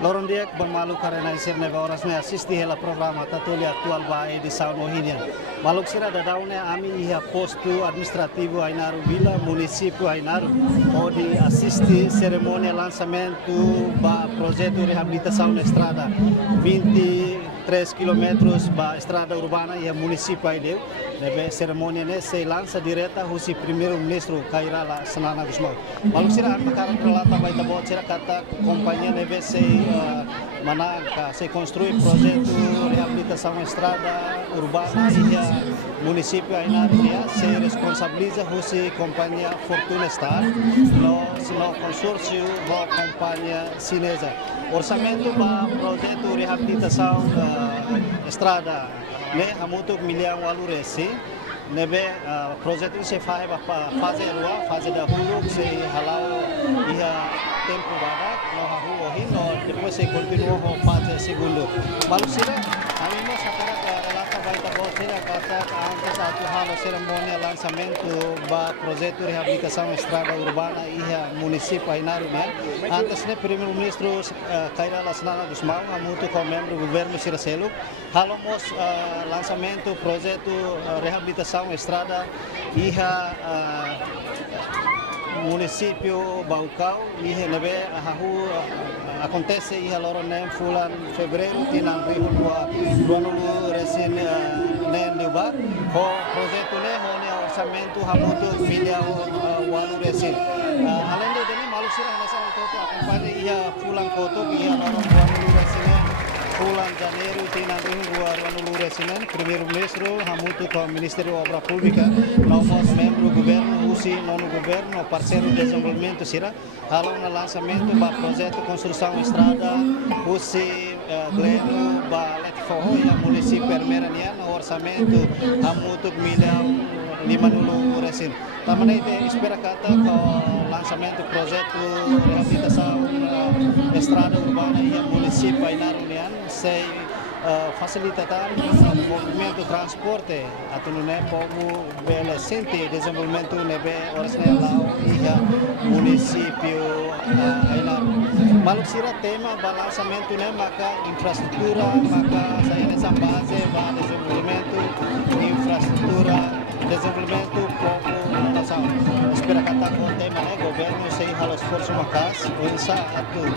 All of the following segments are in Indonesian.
Loron dia bermalu karena isir neva oras me asisti hela programa tatuli aktual ba edição nohinia. Maluk sira da daune ami ia posto administrativo Ainaru Vila, município Ainaru, onde assiste cerimônia lançamento ba projeto reabilitação na estrada 23 quilômetros ba estrada urbana e município Aideu. Neve cerimônia ne se lança direta husi primeiro-ministro Kairala Sanana Gusmau. Maluk sira an perkara relata ba itabo sira kata companhia neve se manaka se construir projeto reabilitação estrada urbana e município Ainaru se responsabiliza husi companhia Fortuna Star no consórcio da companhia chinesa. Orçamento para projeto reabilitação estrada ne hamutuk milhão aluresi nebe projeto se faz fase rua fase da hulu se halau ia tempo badak no hahu no depois se continua ho fase segundo malusira amimo sakara relata baita botira kata antes atu halo cerimônia lançamento ba projeto reabilitação estrada urbana ia município Ainaru ne antes ne primeiro-ministro Kairala Sanana Gusmau hamutu com membro do governo Siracelo halomos lançamento projeto reabilitação estrada ia município Baucau e nebe hahu acontece ia loronem fulan fevereiro tinang dua nulu resin ne nuba ho projeto ne ho ne orçamento hamutu milhão walu resin além de ini malu sirah nasa untuk acompanha ia fulan koto ia loron dua nulu resin bulan Janeiro tinang dua nulu resin primeiro-ministro hamutu com Ministério Obra Pública nomos membro governo usi nono governo parceiro de desenvolvimento sira halo na lançamento ba projeto construção estrada usi Gleno ba Letfoho ya município Permerania no orçamento hamutu milhão 50 resin. Tamana ite espera kata ko lançamento projeto reabilitação estrada urbana e município Ainaru nian sei facilitar o movimento transporte atau ne pomu bela sente desenvolvimento nebe orasne lao ia município Ainaru. Maluk sira tema balançamento ne maka infraestrutura maka saya ne base ba desenvolvimento infraestrutura desenvolvimento povo nação. Espera kata ko tema ne governo sei halo esforço makas unsa atu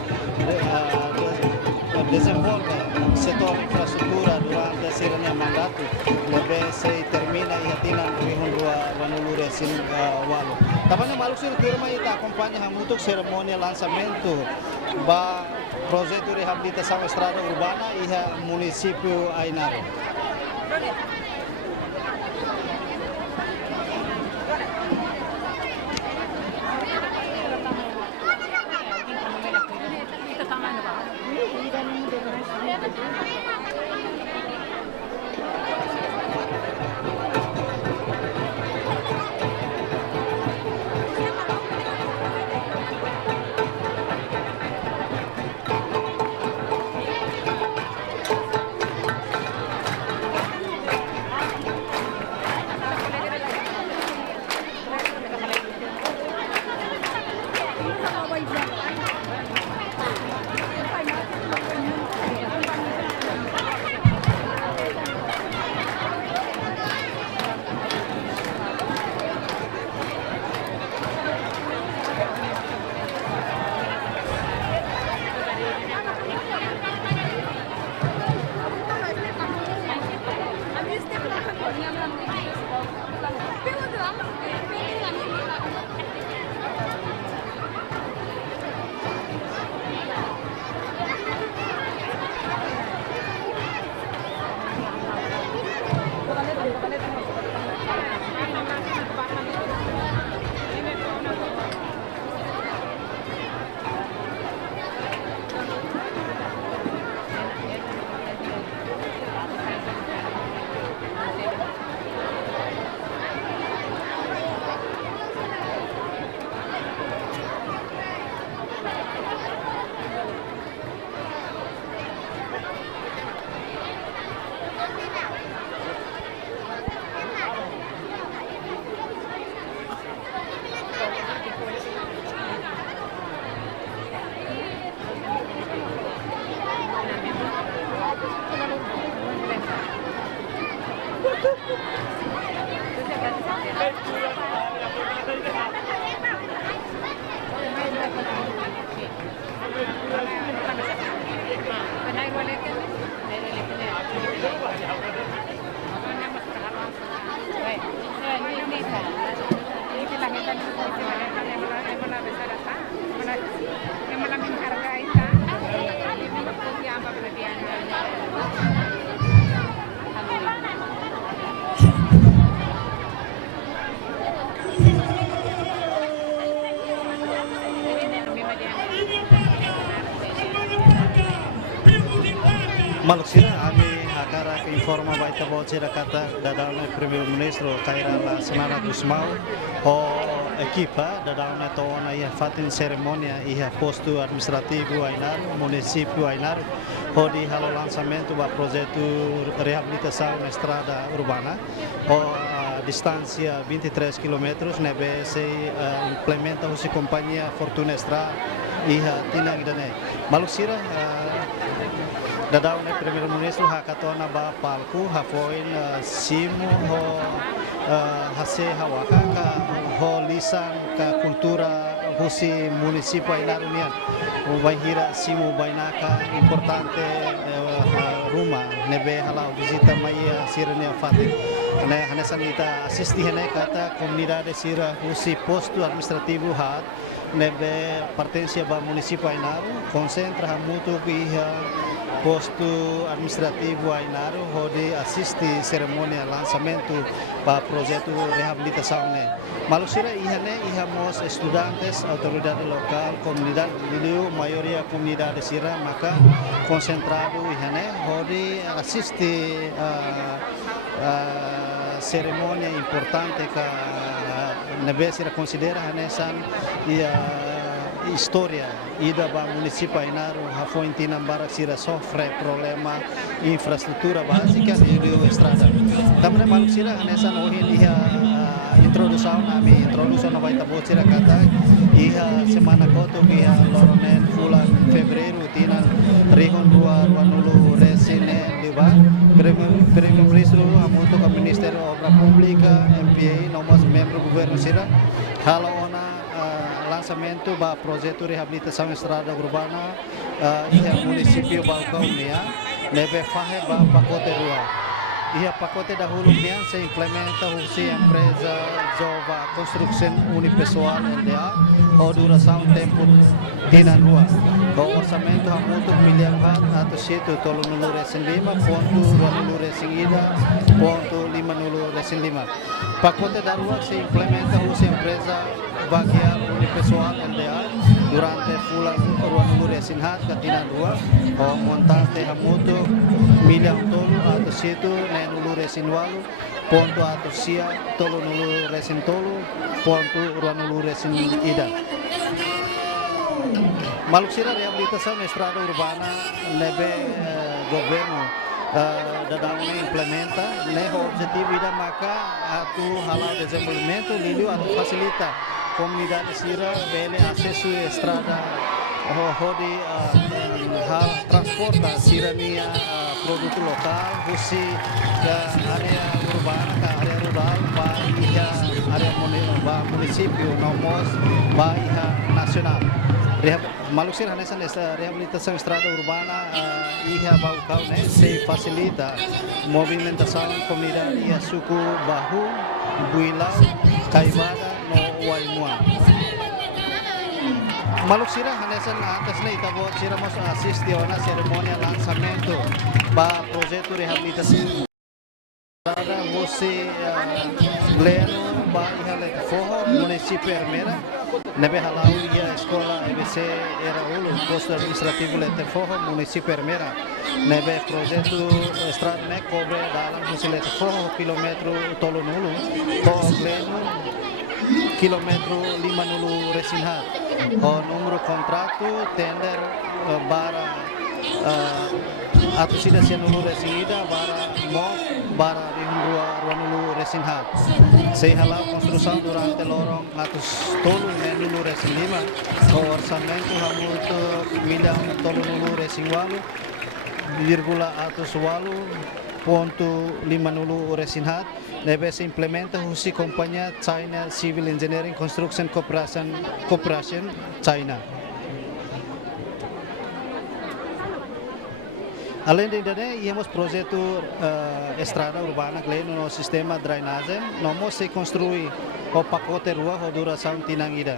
desenvolve setor infraestrutura durante siranya mandato lebe se termina e atina rua vanulu resin walu. Tapanya maluk sir turma ita acompanha hamutuk cerimônia lançamento ba projeto reabilitação estrada urbana e município Ainaru. Malusia ami akara ke informa baita bocera kata dadalne primeiro ministro Kaira la semana Gusmao o equipa dadalne toona ia fatin ceremonia ia posto administrativo ainar município ainar hodi halo lançamento ba projeto reabilitação na estrada urbana o distância 23 km nebe se implementa o companhia Fortuna Estrada ia tinang idane Malusia Dadau ne primeiro ministro hakatona ba palku hafoin simu ho hase hawaka ka ho lisan ka kultura husi municipio inarunia bahira simu bainaka importante rumah nebe halau visita maya sirene fatin ne hanesan ita assisti hene kata comunidade sira husi posto administrativo hat nebe pertencia ba municipio inaru concentra mutu iha posto administrativo Ainaro onde assiste cerimônia lançamento para projeto reabilitação né. Malusira ihane ihamos estudantes, autoridade local, comunidade milieu, maioria comunidade sira maka concentrado ihane onde assiste cerimônia importante que nebe sira considera hanesan história ida ba município Ainaro hafointina barak sira sofre problema infraestrutura básica di estrada. Tamane maluk sira hanesan ohin iha introdução nami introdução na baita bocira kata iha semana koto iha loronen bulan fevereiro tinan rihon rua nulu resine liba primeiro ministro amuto ke Ministério Obra Pública MPA nomos membro governo sira halo ona lançamento do projeto reabilitação estrada urbana iha município Balcão nia nebe fahe ba pacote rua iha pacote dahulu nia se implementa usi empresa Jova Construction Unipessoal LDA o duração tempo tinan rua o orçamento hamutu miliar atau situ tolu nulu resin 5 ponto 2 nulu resin ida ponto 5 nulu resin 5 pacote da rua se implementa usi empresa bagian unipessoal LDA durante bulan ruang nulu resin hat katinan rua o montante hamutu miliar tolu atau situ nen nulu resin walu ponto atau sia tolu nulu resin tolu ponto ruang nulu resin ida Maluksira reabilitação na estrada urbana nebe governo dadang implementa neho objetivo ida maka atu halal desenvolvimento liliu atu facilita comunidade sira bele acesso estrada hodi hal transporta sirania produto lokal husi area urbana ka area rural ba iha area municipio nomos ba iha nasional Maluksir hanesan reabilitação estrada urbana iha bau né se facilita movimentação comunidade ia suku bahu builau kaibada no waimua Maluksir hanesan atas na itabo sira mos assist na cerimônia lançamento ba projeto reabilitação estrada você pleno ba iha le forro município Hermera nebe halau ia escola EBC era ulu posto administrativo lete forro município Hermera nebe projeto estrada ne cobre dalam musi lete forro kilometro tolu nulu to pleno kilometro 5 nulu resinhat o número contrato tender bara atau sida sia nulu resida bara rua nulu resinhat sei halau construção durante lorong atus tolu nulu resin 5 o orçamento hamutu miliar tolu nulu resin walu virgula atus walu ponto 5 nulu resinhat nebe se implementa husi companhia China Civil Engineering Construction Corporation China. Além de isso, temos projeto estrada urbana que no sistema drainagem, nós se construir o pacote rua o duração tinang ida.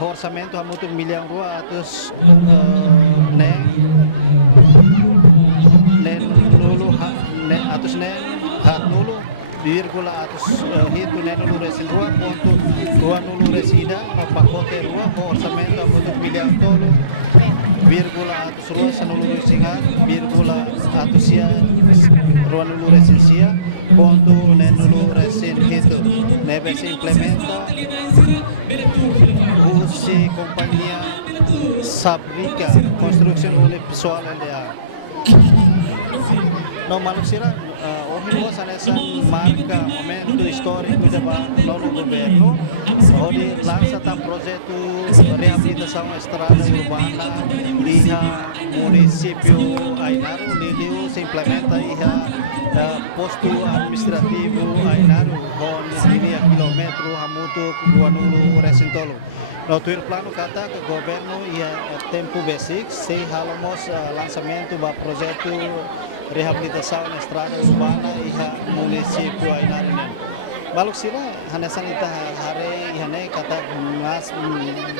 Orçamento hamutu miliar rua atus atus hat nulu virgula atus hitu nulu resin rua ponto rua nulu resida o pacote rua o orçamento hamutu miliar tolu vírgula atus rua sanuluru singa, vírgula atusia rua nulu resensia, ponto nenulu resen itu. Nebe se implementa usi companhia Sabrica, construção pessoal LDA. No Maluxira, hoje nessa marca momento histórico do governo, onde lança um projeto de reabilitação estrada urbana e município Ainaro, Liliu se implementa e posto administrativo Ainaro, com linha quilômetro, Hamuto, Guanulo, Recintolo. No tuir plano kata ke governo ia tempo basic se halamos lançamento do projeto reabilitação na estrada urbana e município Ainarinen. Maluxira hanesan ita hare hane kata mas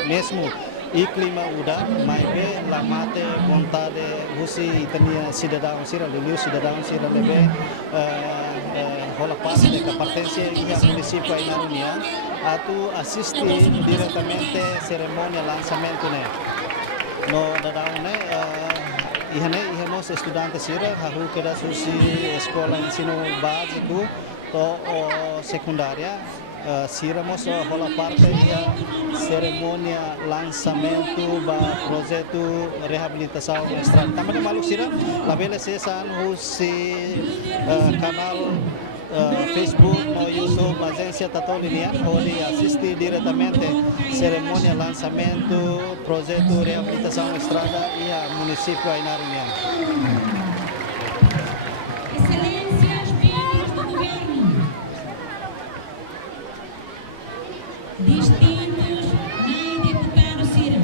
mesmo e clima udah maibe lamate vontade husi itania cidadão sira liliu cidadão sira lebe rola parte de pertence ao município Ainarunian atu assiste diretamente cerimônia lançamento né no dadao né ihemos estudantes sira hahu keda susi escola ensino básico to secundária siramos rola parte da cerimônia lançamento do projeto reabilitação estrada. Também maluco sira, labela sesan husi canal Facebook no YouTube agência Tatolinia, onde assiste diretamente cerimônia lançamento projeto reabilitação estrada e a município Ainarunian. Excelências, membros do governo, distintos nem deputado Cira,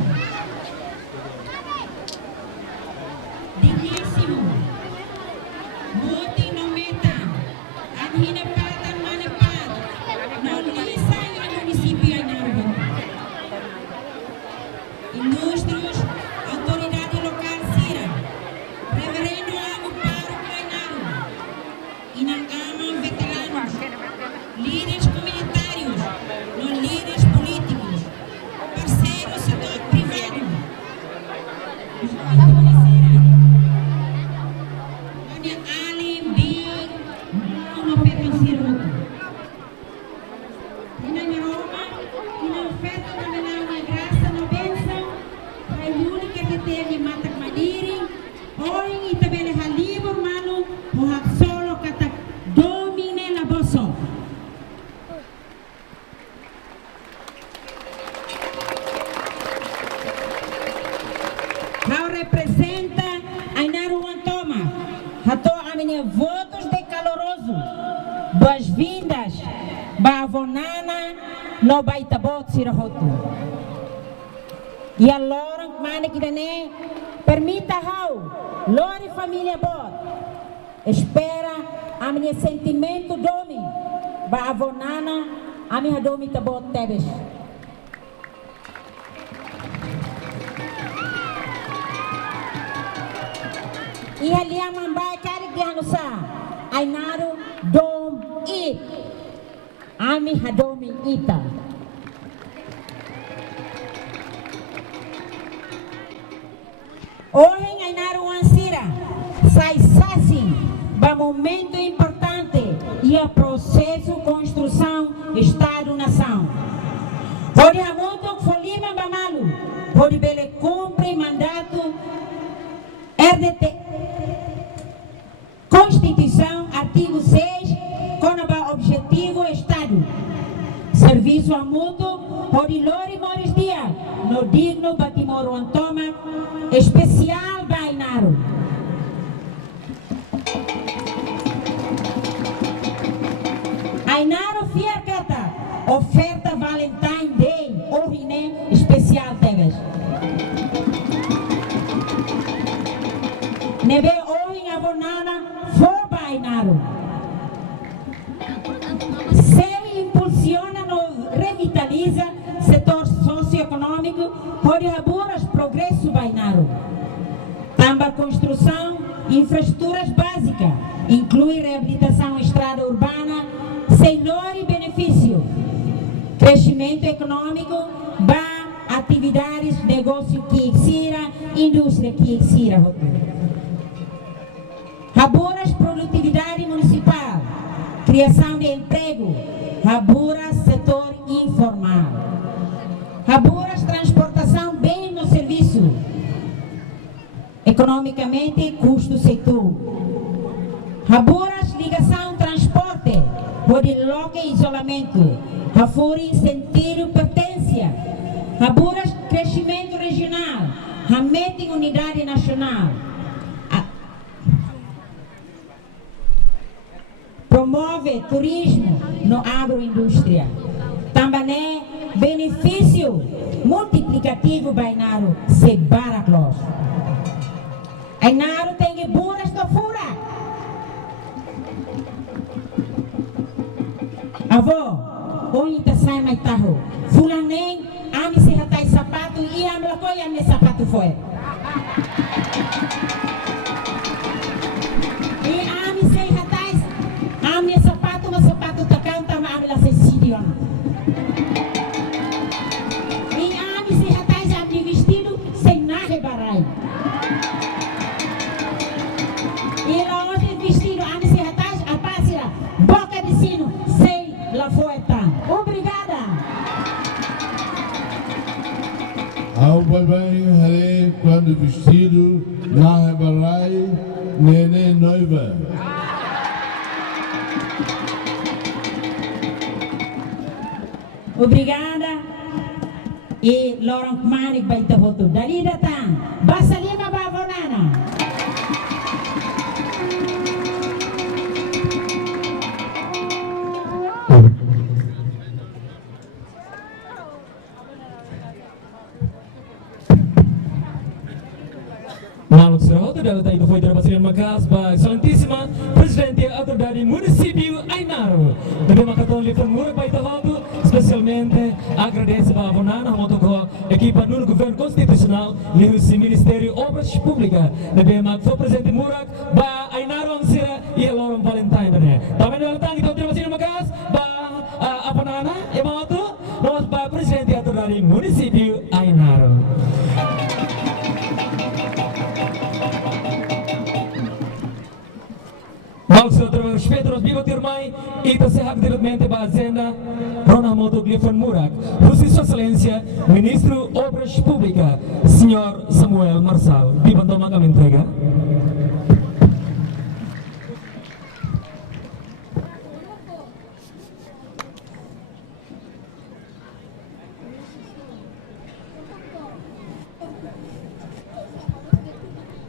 digníssimo, votem no meta, anhina pata manepad, no lisa e município Ainaro, ilustres, autoridade local Cira, reverendo Amo Paro Ainaro, inangama veteranos, líderes comunitários, não líderes políticos, parceiros setor privado, onde ali bem não pertencer outro. E na Roma, e na oferta da menina graça, na bênção, a única que teve mata madiri, oi e também halibur manu, o hak solo kata domine la bosso. How representa Ainaro Antoma. Rato a minha votos de caloroso. Boas-vindas. Bavonana no Baitabot Sirahoto. E a Lorang Manikidane permita how Lori família bot. Espera a minha sentimento domi. Bavonana a minha domi tabot tebes. E ali a mambai kari dianusa Ainaro dom it ami hadomi ita Hoje Ainaro Ansira sai sassi ba momento importante e a processo construção Estado-nação. Onde a moto folima bamalu, onde bele cumpre mandato RDT Constituição, artigo 6, com o objetivo Estado. Serviço a mútuo, onde Lori Moris Dia, no digno Batimoro Antoma, especial Bainaro. Ainaro Fiarcata, oferta Valentine Day, orine especial teves. Nebe orin avonana for Bainaro. Se impulsiona no revitaliza setor socioeconômico, pode aburas progresso Bainaro. Tamba construção, infraestruturas básicas, inclui reabilitação estrada urbana, sem benefício. Crescimento econômico, ba atividade atividades, negócio que exira, indústria que exira. Raburas produtividade municipal, criação de emprego, raburas setor informal, raburas transportação bem no serviço, economicamente custo setor, raburas ligação transporte, pode logo isolamento, rafuri sentido pertença, raburas crescimento regional, ramete unidade nacional. Promove turismo no agroindústria. Também benefício multiplicativo para Ainaro se baraclos. Ainaro tem buras do fura. Avô, onde está sai mais tarro? Fulan nem, ami se hatai sapato e ami lakoi ami sapato foi. E ami se hatai ami sapato mas sapato takang tama ami la se sidion. E ami se hatai ami vestido sem nahe barai. E lá hoje vestido ami se hatai apa sira boca de sino sem la foeta. Obrigada. Ao babai hare quando vestido nahe barai nene noiva. Obrigada. E lorong manik baita hotu. Dali datang. Basa lima babonana. Malam serahota dalam itu foi terpasirian makas ba excelentíssima presidente autoridade município Ainaro. Também macaton lhe formura baita hotu, especialmente agradece ba bonana moto ko equipa no governo constitucional e o Ministério Obras Públicas. Também macaton presidente Murak ba Ainaro sira e lorong Valentine bane. Também datang itu terpasirian makas ba apa nana e moto nós ba presidente autoridade município Ainaro. Also, terwijl respeito aos viva Tirmai e está se diretamente para a agenda Rona Moto Glifan Murak, Sua Excelência, Ministro Obras Públicas, Senhor Samuel Marçal. Viva toma a entrega.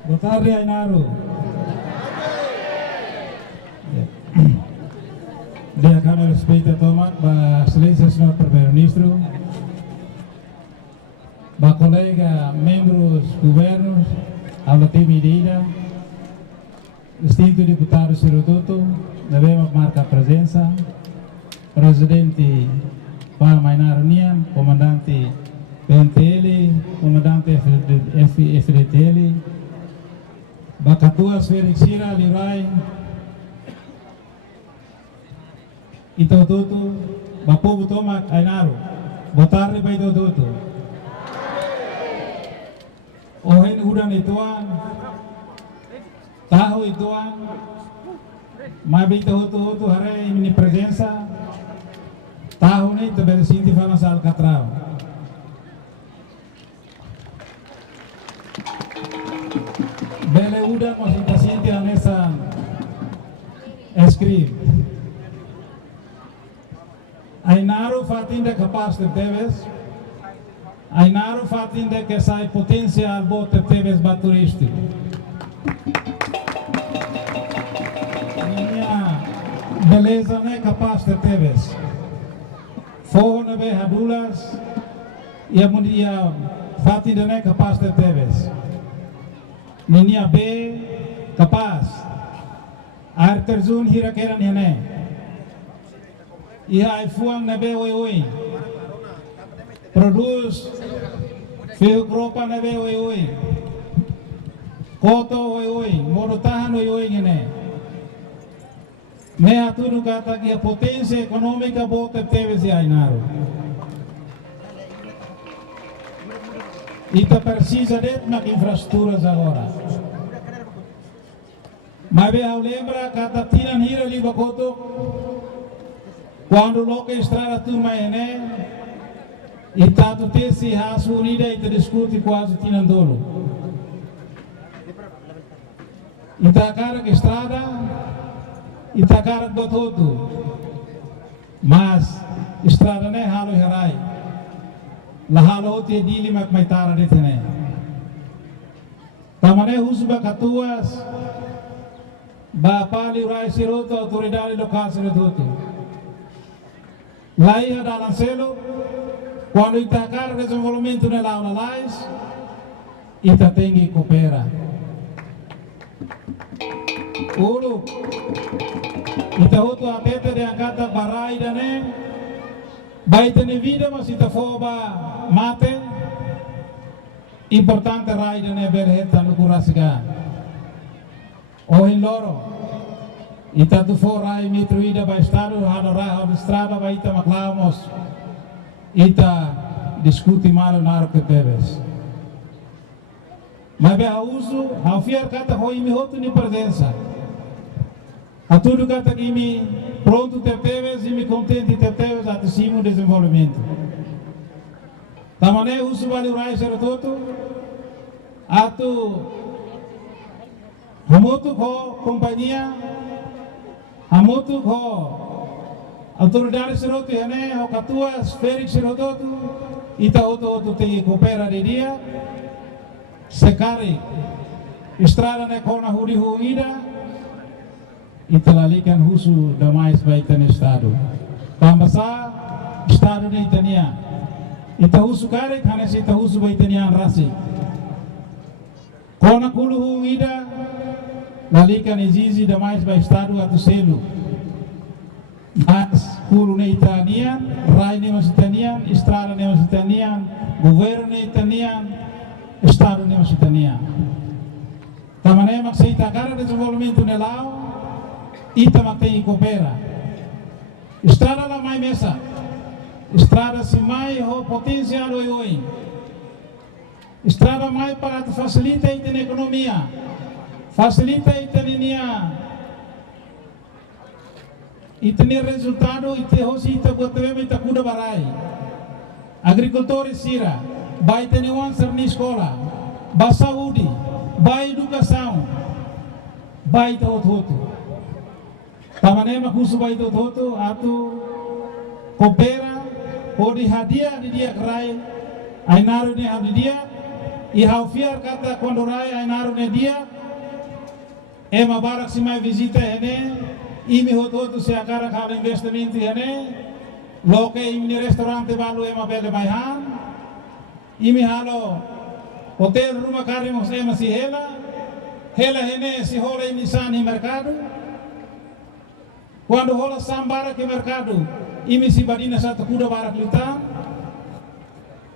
Boa tarde, Ainaro. Dia kami respeita tomat ba Excelência Senhor Primeiro-Ministro, ba colega membros governos, aula medida, distinto deputado Sirotuto, devemos marcar presença, presidente para Ainaro Nian, comandante PNTL, comandante FDTL, ba Ketua Sferik Sira Lirai, Ito tutu, bapo butomak Ainaro, botar ba ito tutu. Ohen udan ituan, tahu ituan, mabi tutu hare ini presensa, tahu ni tu bersinti fana sal katrao. Bele udan masih pasinti anesan, escribe. Ainaro fatinda capaz de teves, Ainaro fatinda que sai potencial bote teves baturístico. Minha beleza não é capaz de teves. Fogo não é hadulas e a mulher fatinda não é capaz de teves. Minha B capaz. Arterzun hirakeran hene. Ia ifuang nabe oi produz fio kropa nabe oi koto oi morotahan oi ngene me atunu kata que a potência econômica bota teve se Ainaro Ita precisa de mais infraestruturas agora. Mas eu lembro que a Tina Hira ali bacoto, quando logo a estrada turma né, e tanto tesse raso unida e discute quase Tina Dolo. Ita cara que estrada, ita cara que bototo, mas estrada né halo herai. Lahalo te dili mak mai tara de tene. Tamane husba katuas ba pali rai siroto autoridade local siroto. Lai ada lancelo quando itacar desenvolvimento na launa lais ita tengi coopera. Ulu ita hoto atete de angkata barai dane baita ne vida mas ita foba mate importante rai dane berheta no kurasiga o in loro ita tu for rai mitruida ba estado hano rai hano estrada ba ita maklamos ita diskuti malo naro que pebes mas be uso ao fiar kata hoi mi hotu ni presença a tudo kata que mi pronto ter teves e me contente ter teves a cima desenvolvimento. Tamane uso vale rai ser todo. Atu hamotu ko companhia hamotu ko autoridade ser todo né o catuas Felix ser todo ita auto te coopera de dia secare estrada ne kona huri huida italalikan husu damais baitan estado. Tambasa estado de Itania. Ita husu kare kana si ita husu baitania rasi. Kona kulu ida lalikan izizi damais ba estado atu selu. Mas kulu ne Itanian, rai ne mas Itanian, estrada ne mas Itanian, governo ne Itanian, estado ne mas Itanian. Tamane maksita kare desenvolvimento ne lao ita matei coopera. Estrada la mai mesa. Estrada se mai ho potencial oi. Estrada mai para te facilita a economia. Facilita a nia. Itene resultado ite hosi ita boteve ita kuda barai. Agricultores sira, vai tene wan serni escola, ba saúde, vai educação, vai todo. Tamane makusu ba itu toto atu kopera odi hadiah di dia kerai ainaru ne hadi dia I haufiar kata quando rai ainaru ne dia ema barak simai visita hene imi hoto se akara kala investimento hene loke imi restaurante balu ema bele maihan imi halo hotel rumah karimos ema si hela hene si hola imi sani mercado. Quando rola sambara que mercado, imi si badina satu kuda barak lutan,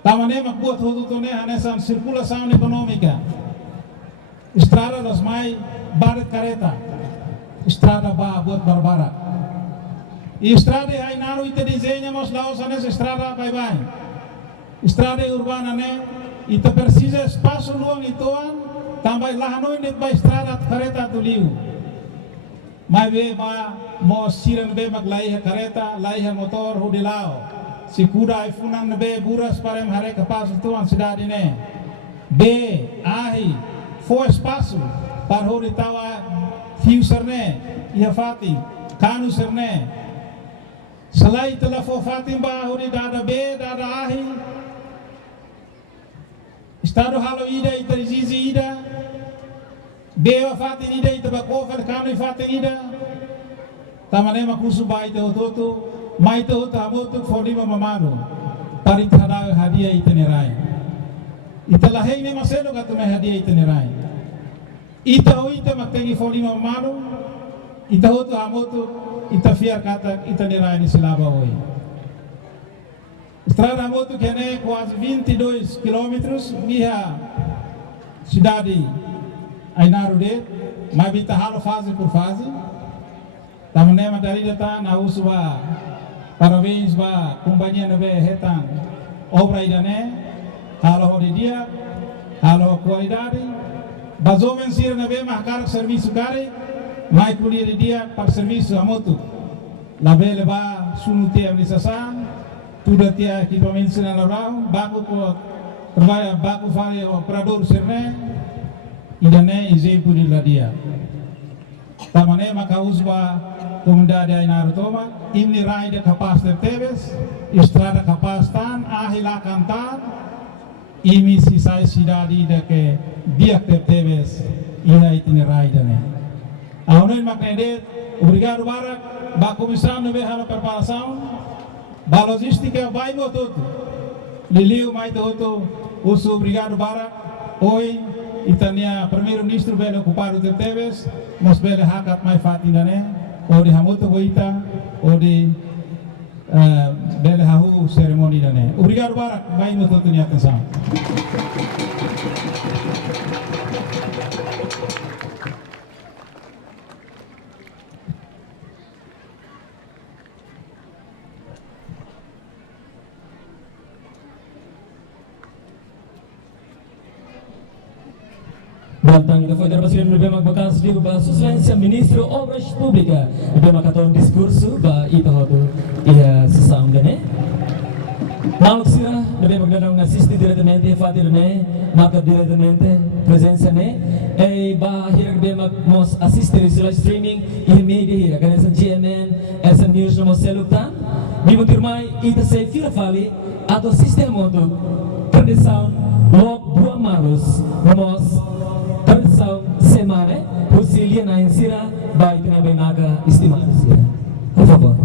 tamane makbuat hotu tone hanesan circulação econômica, estrada das mai barat careta, estrada ba buat barbara, estrada hai naru ite desenha mas laos hanes estrada bye, estrada urbana ne, ita precisa espaço luang itoan, tambah lahano ini ba estrada careta tuliu. Mai be ma mo siran be maglai ha kareta lai ha motor hudilao si kuda ifunan be buras parem hare kapas tuan cidade ne be ahi fo espaço para huditawa future ne ia fati kanu serne selai telah fo fatim ba hudidada be dada ahi estado halo ida itarizizi ida Bewa fatin ida ita bakofer kanu fatin ida tamane makusu ba ita ototo mai ita oto habotu fodima mamano parit hada hadiah ita nerai ita lahei ne maselo katu mai hadiah ita nerai ita o ita maktengi fodima mamano ita oto habotu ita fiar kata ita nerai ni silaba oi estrada habotu kene quase 22 quilômetros via cidade Ainaru de, mas bita halo fase por fase. Tamane madari data na uswa parabéns ba companhia nebe hetan obra idane halo di dia, halo qualidade, bazomen sira na be mahkarak serviço kare, mai kulir dia par serviço amotu, la bele ba sunu tia misasan, tuda tia equipamento na laurau, baku ko trabalha baku fare operador serne, idane izepu di la dia. Tamane makausba comunidade Ainaro Toma, imni raida kapasiter Tebes, estrada kapastan, ahila cantar, imi sisai cidade de que dia Tebes ina itine raida ne. Ahonoin maknede, obrigado Barak, ba comissão de behara preparação, ba logística vai motuto, liliu mai toto, uso obrigado Barak, oi, itania primeiro-ministro bele ocupado de Tebes, mas bele hakat mai fatina ne, o di hamutu boita, o di bele hahu seremoni dane. Obrigado Barak, vai motuto ni atenção. Datang da Federação do Bema Bakas di ba Suslência Ministro Obras Públicas Bema katon diskursu ba ita hoto ia sesam dane. Maluk sira da Bema gadang assisti diretamente fatir ne marca diretamente presença ne e ba hira Bema mos assistir sila streaming e media hira kanesa GMN essa news no selutan bima turmai ita se fila fali atau sistema untuk tradição lok dua marus mos Tersau semane husilia na insira baik na benaga istimado sira. Por favor.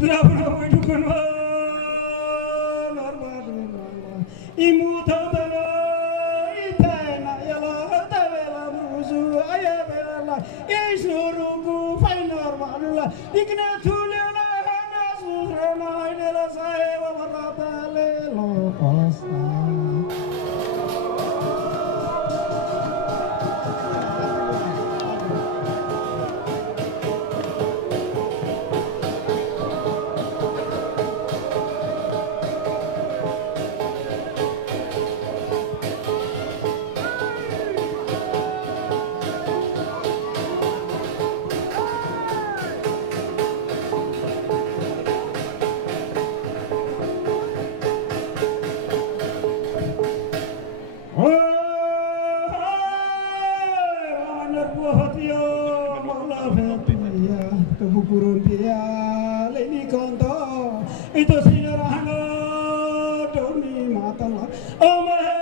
Setelah berawal dukun imu tabela itena yala tabela musu ayabela isurugu fainar malula ikna tulala hana surana inela sahewa marata lelo kosa. Itu sinarahana doni matala omahe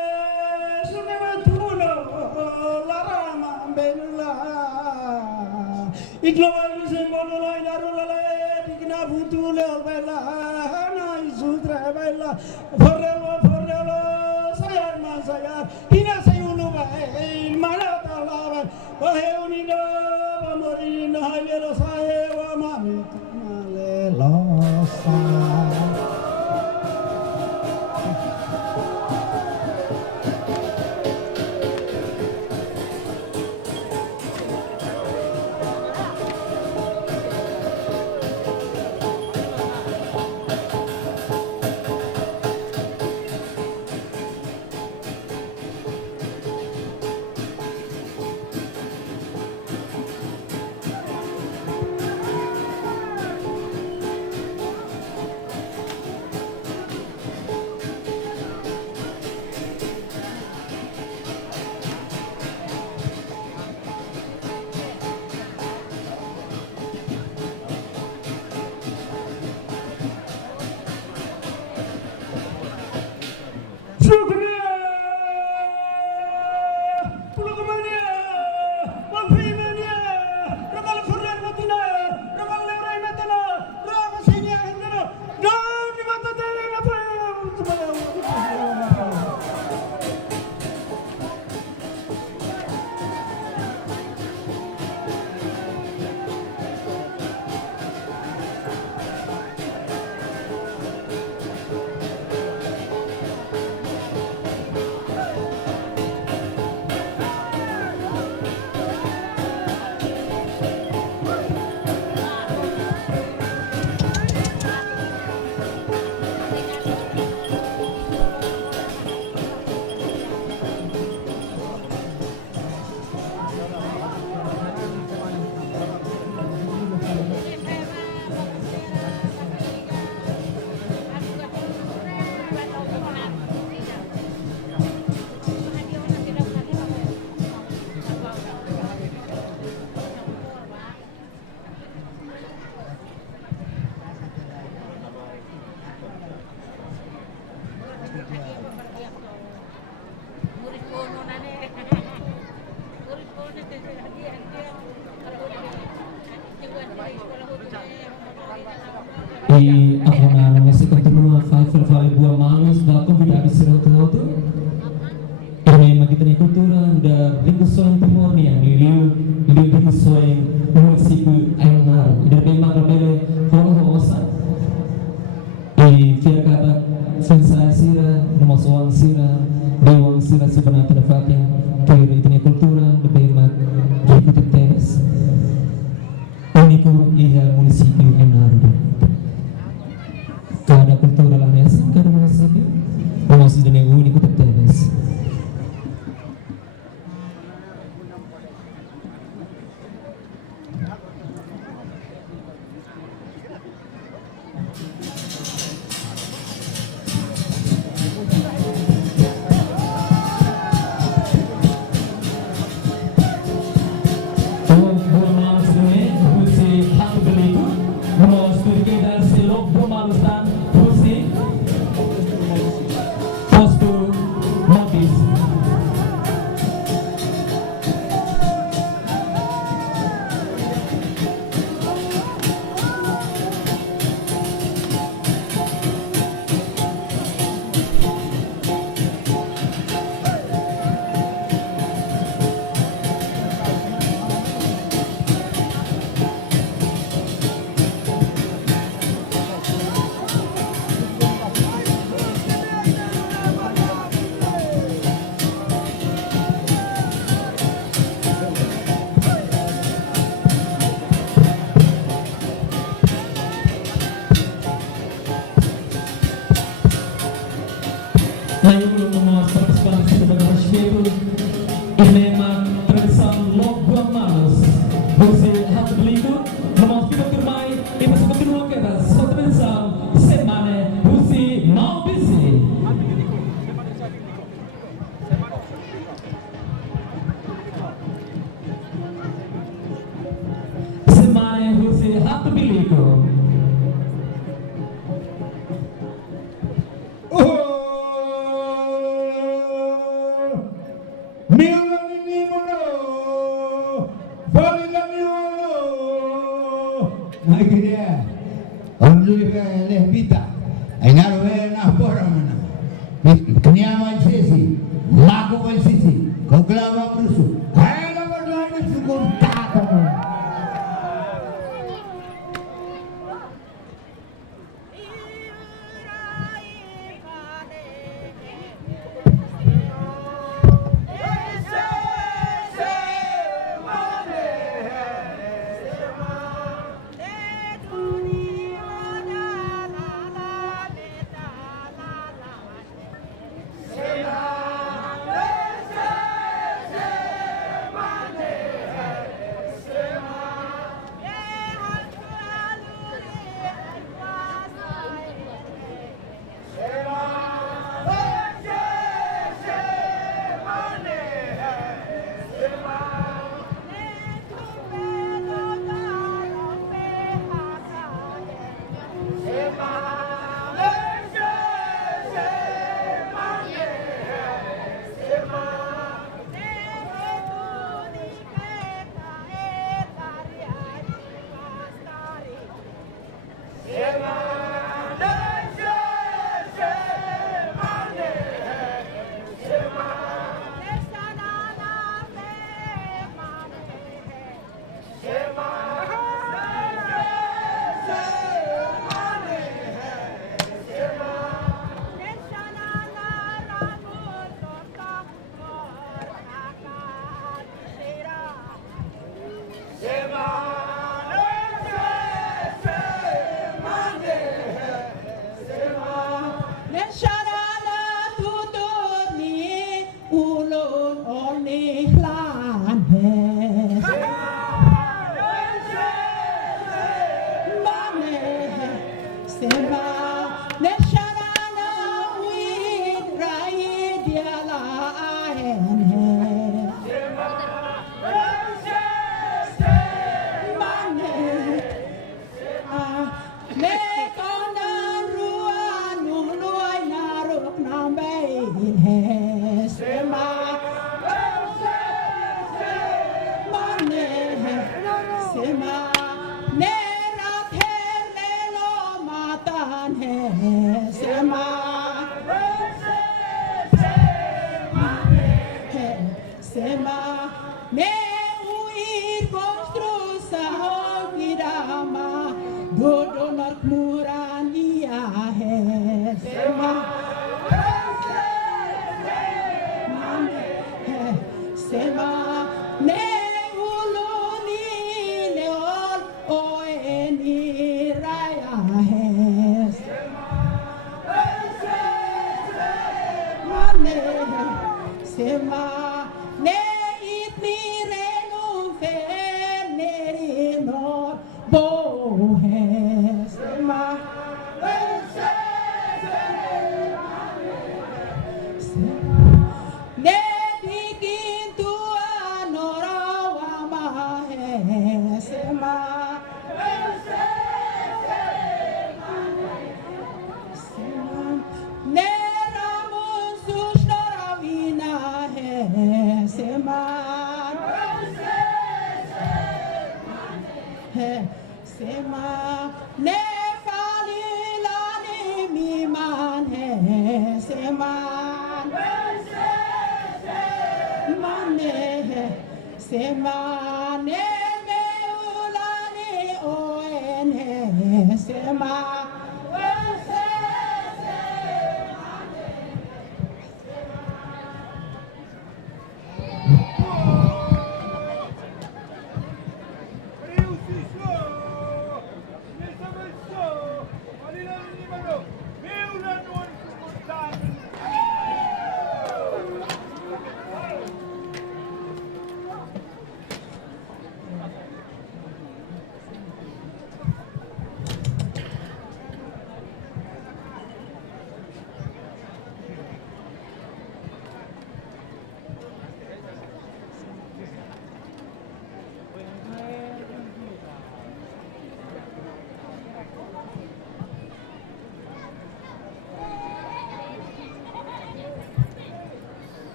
sunematuna larama benula iglawal sembolula inarulale dikna butule bela na isutra bela forrelo sayar masayar hina sayunu bae malatala bae unina bamorina halelo sayewa mami malelo E a você continua a fazer buah malas da convidado serotonin ini kita ni kultura da Rindusoin Timur ni yang liu Rindusoin município Ainar da bem magabele hosa e kira kata sensai sira nomasuang sira dewang sira sebenarnya terfatin kira itu ni kultura da bem mag ikut teres ini ku iha município Ainar cada cultura lá nessa cada município o nosso de único teres. Iloilo.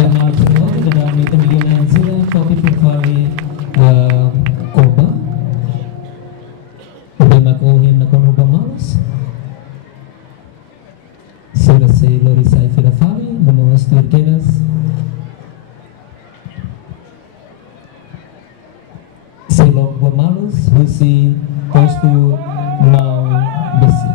Ya, malam semua kita dalam itu miliunan sila kopi purvali koba. Udah makuhin na kono malas. Sila si Lorisa Filafali, nama Stuart Gedas. Silog Malos, Husi, Postu, Mau, Besi.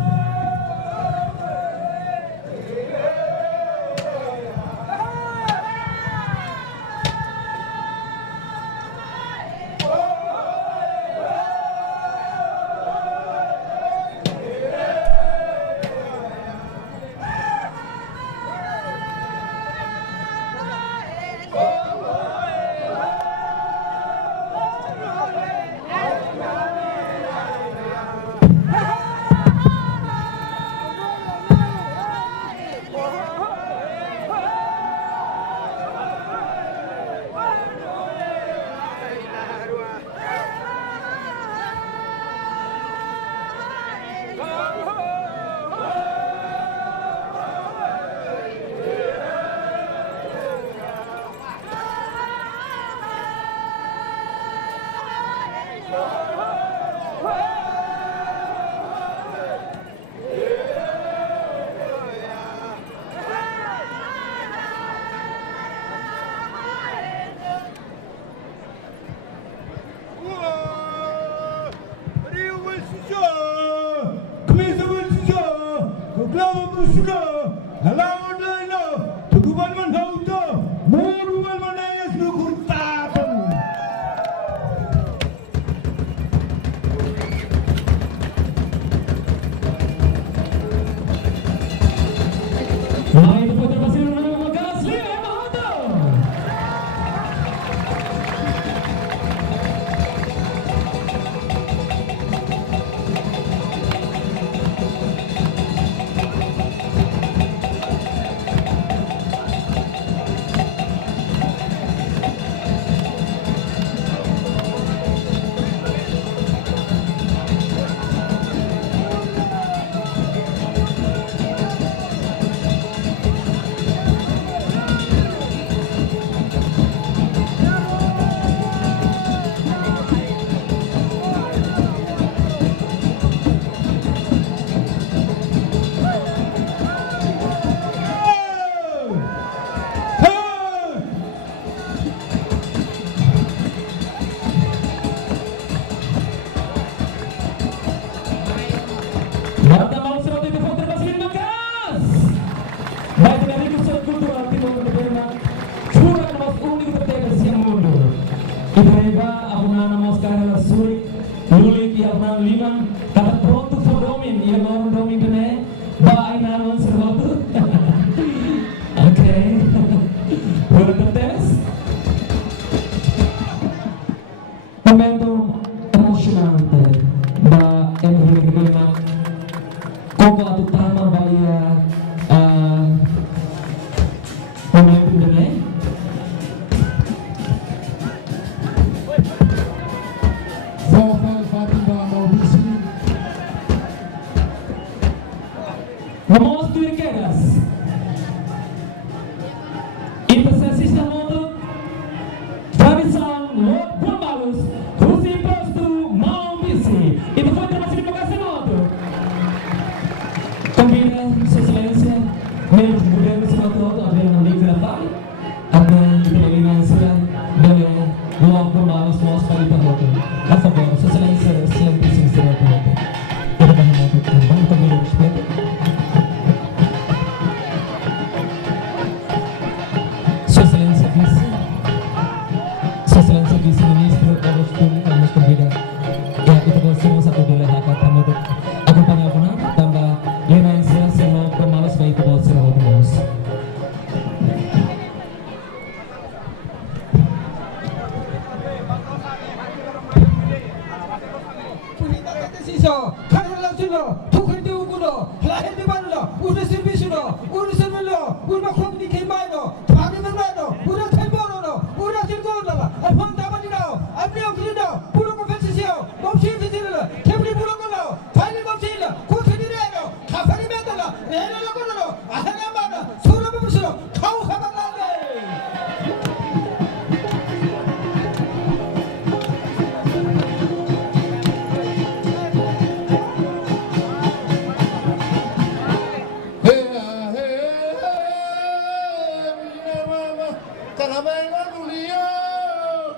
Caravana Lulio,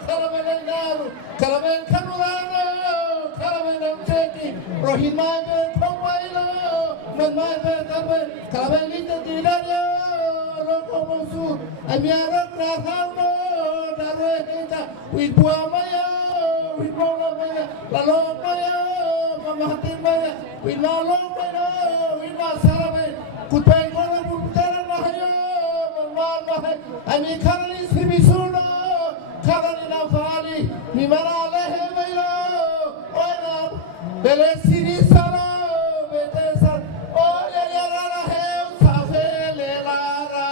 Caravana Naru, Caravana Carolano, Caravana Teki, Rohimaya, Tomailo, Mamaya, Caravana Tinario, Rocomosu, Amiara Grahano, Dareta, with Buamaya, with Molamaya, La Lomaya, Mamatimaya, with La Lomaya, with La Sarabe, could pay one of them, Ami Karani Sibisuno, Karani Navali, Mimara Lehemelo, Oina, Belesini Sara, Betesa, Oya Yara Hel, Safele Lara.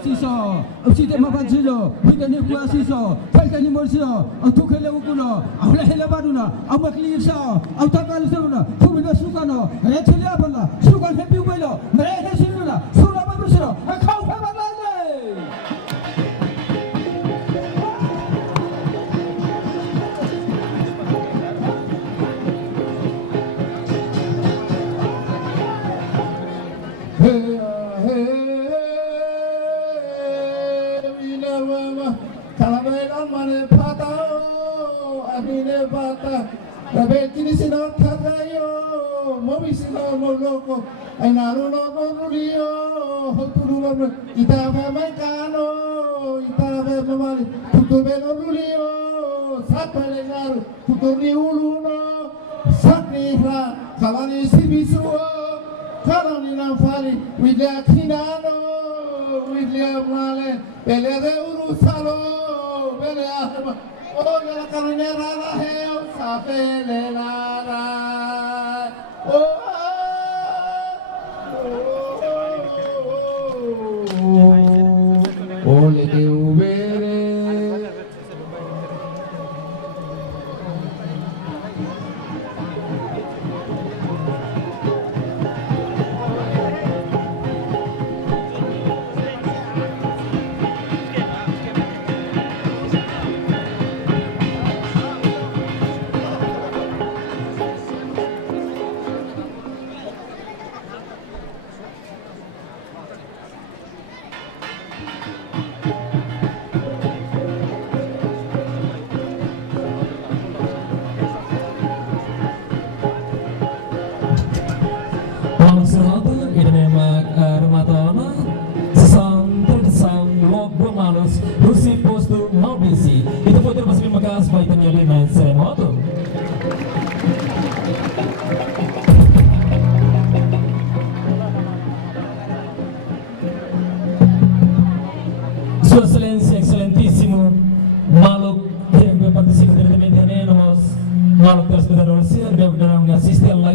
Siso, Occidente Mapanchilo, Hidani Siso, Falcani Morsio, Autukele Ukuno, Aula Helabaduna, Amaklisha, Autakalisuna, Fumina Sukano, Retiabana, Sukan Happy Willow, Maria Sinuna, Sura Babusino, a cow Rabetini sino tagayo, mobi sino moloko, ay naruno rio, hoturu itabe maikano, itabe mamari, tutubelo rio, sapele naru, tuturi uluno, sakni hra, kalani sibisuo, kalani nafari, widya kinano, widya male, bele de urusalo, bele ahma. Oh, la caminera la heo, sapele la ra. Oh, le que ubere. Itu foi terima kasih maka sebaiknya di main seremoto.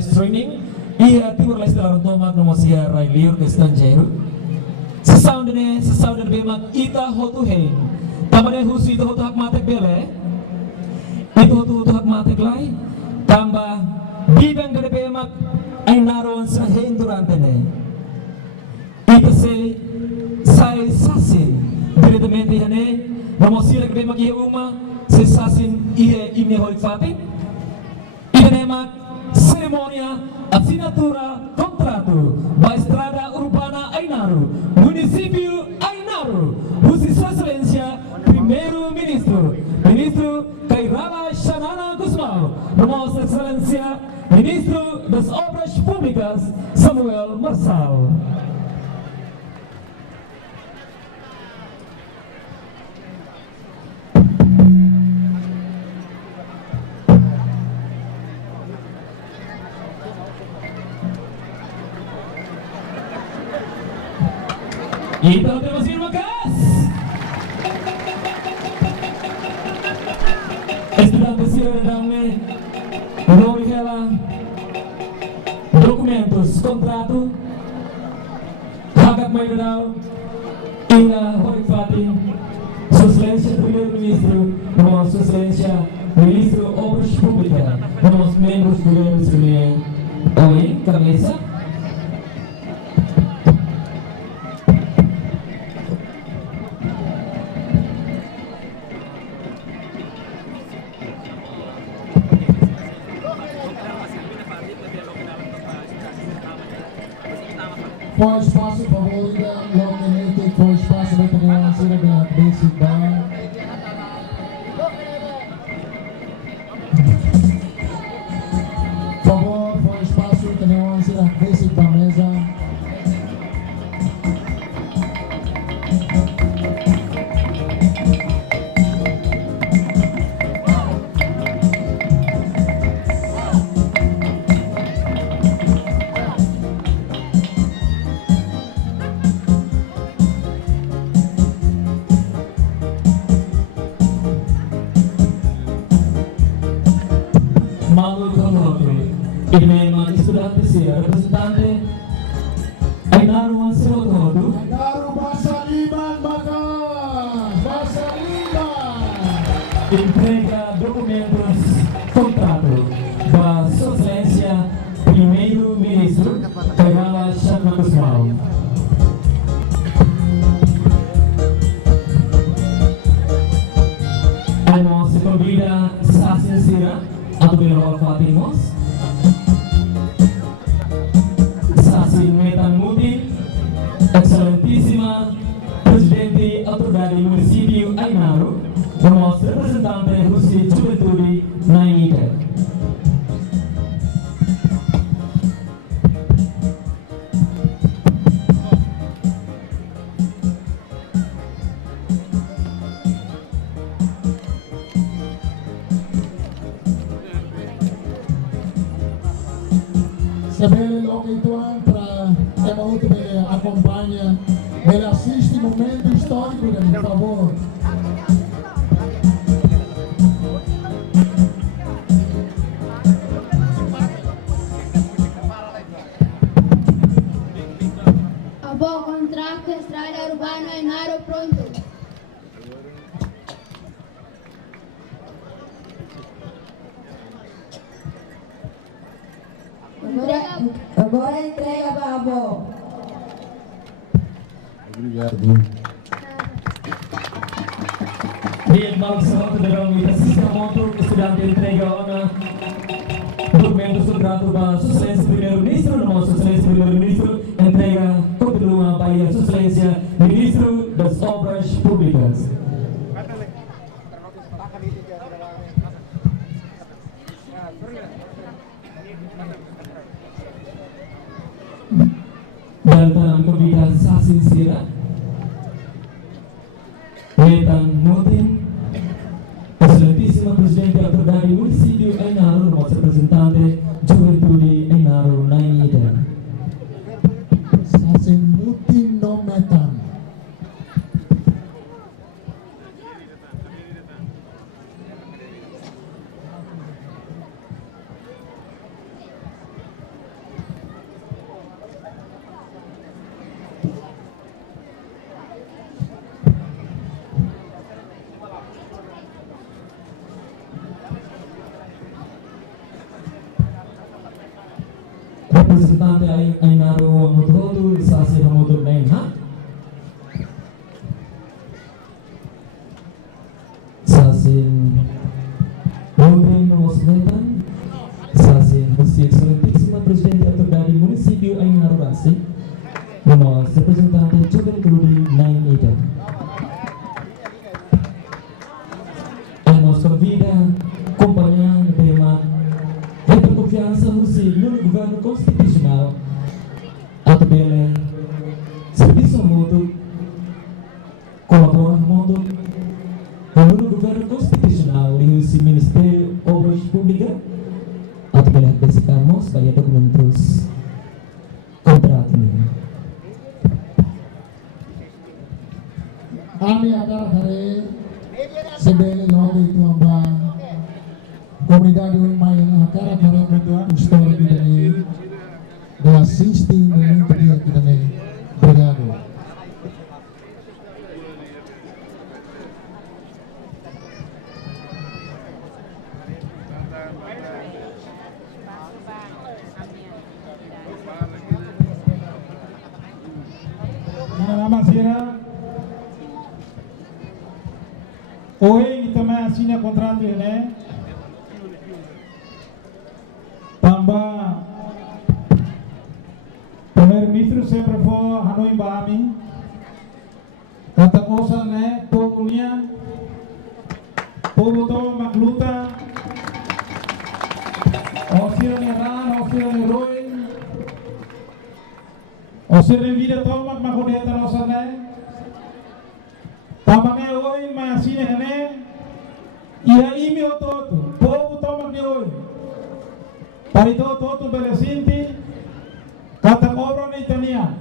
streaming ia Timor Leste Larantomak Nomosia Rai Liur ke Stanjero sesaudene bemak ita hotu hein tamane husu ita hotu hak matek bele itu hotu hak matek lai tambah bidang gede bemak ay naroon sa hein durantene ita se sai sasin diretamente hane Nomosia ke bemak ia uma se sasin ia imne hoi fatin ita bemak ceremonia assinatura contrato da Estrada Urbana Ainaru, Município Ainaru, Sua Excelência Primeiro Ministro, Ministro Kairala Shanana Guzmão, Nossa Excelência Ministro das Obras Públicas Samuel Marçal. Então temos Irmãs! Estudante cidadão nome ela documentos, contrato, hak maioral, inga horifati, Sua Excelência Primeiro-Ministro, Sua Excelência Ministro Obras Públicas, os membros do governo civil, oi, cabeça. For espaço favorita, located for espaço da criança da Basic Bar. Favor, for espaço da criança da Basic Bar mesa. Ini estudante sia representante Ainaru Serotodu Ainaru Basaliman Bagas, Basaliman. entrega documentos contrato da Sua Excelência Primeiro Ministro Kairala Shanana Guzmão. Amo se convida Sasin Sira atau Berol Fatimos Metan Muti, Excelentíssima Presidente Autoridade Município Ainaru, como representante Rusi Juventude Naida. Saber o que Tuan para é muito me acompanha, ele assiste momento histórico, por favor. Abo contrato Estrada Urbana Ainaru pronto. Agora entrega, Babo. Obrigado. Dia malam selamat dalam kita sistem untuk sedang entrega ona documentos contrato da Sua Excelência Primeiro-Ministro, Sua Excelência Primeiro-Ministro entrega continua para Sua Excelência Ministro das Obras Públicas. Dan convida Sasin Sira, Metan Mutin, Excelentíssima Presidente Autoridade Município Ainaru, nosso representante Juventude Ainaru Naida. Sasin Mutin no Metan. representante Ainaro Mutuhotu Sasi Hamutur Nainha Sasin Rodrigo Mosmetan Sasin Musi Excelentíssima Presidente Ator dari Município Ainaro Rasi Nomor representante Joven Rudi Nain Ida Amos convida companhia de tema confiança no governo constitucional atau bela serviço mútuo colaborar mútuo no governo constitucional e o Ministério Obras Públicas atau bela basicamos via documentos contrato ini. Ami agar hari sebelum lalu itu amba comunidade do Maia cara para história de da assiste muito dia que também obrigado. Nama Sira hoje kita mai assina contrato ini tambah Primeiro-Ministro sempre foi Hanoi Bahami kata kosan povunya povo to magluta osir ni ran osir ni roi osir ni vida to makodeta osan tamangnya oi masine hene ia imi ototo povo to magni oi parito ototo belesinti kata obra na Itania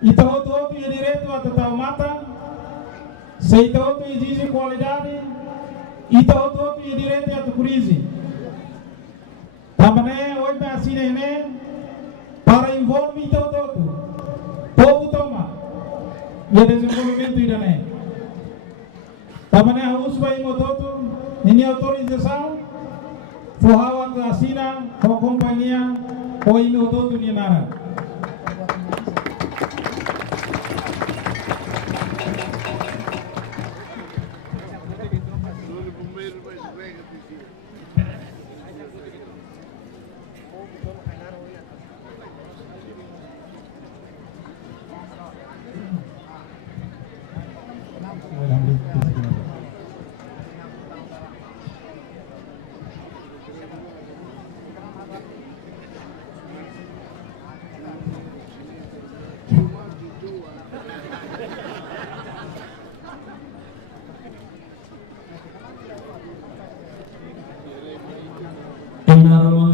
ita ototo ia direto a tata mata se ita ototo exige qualidade ita ototo ia direto a crise tamane oi masine hene para envolver ita ototo povo toma ia desenvolvimento idane tamane harus vai ototo ini autorização Fuhawa ke asina, kau kompanya, kau ini otot dunia nara.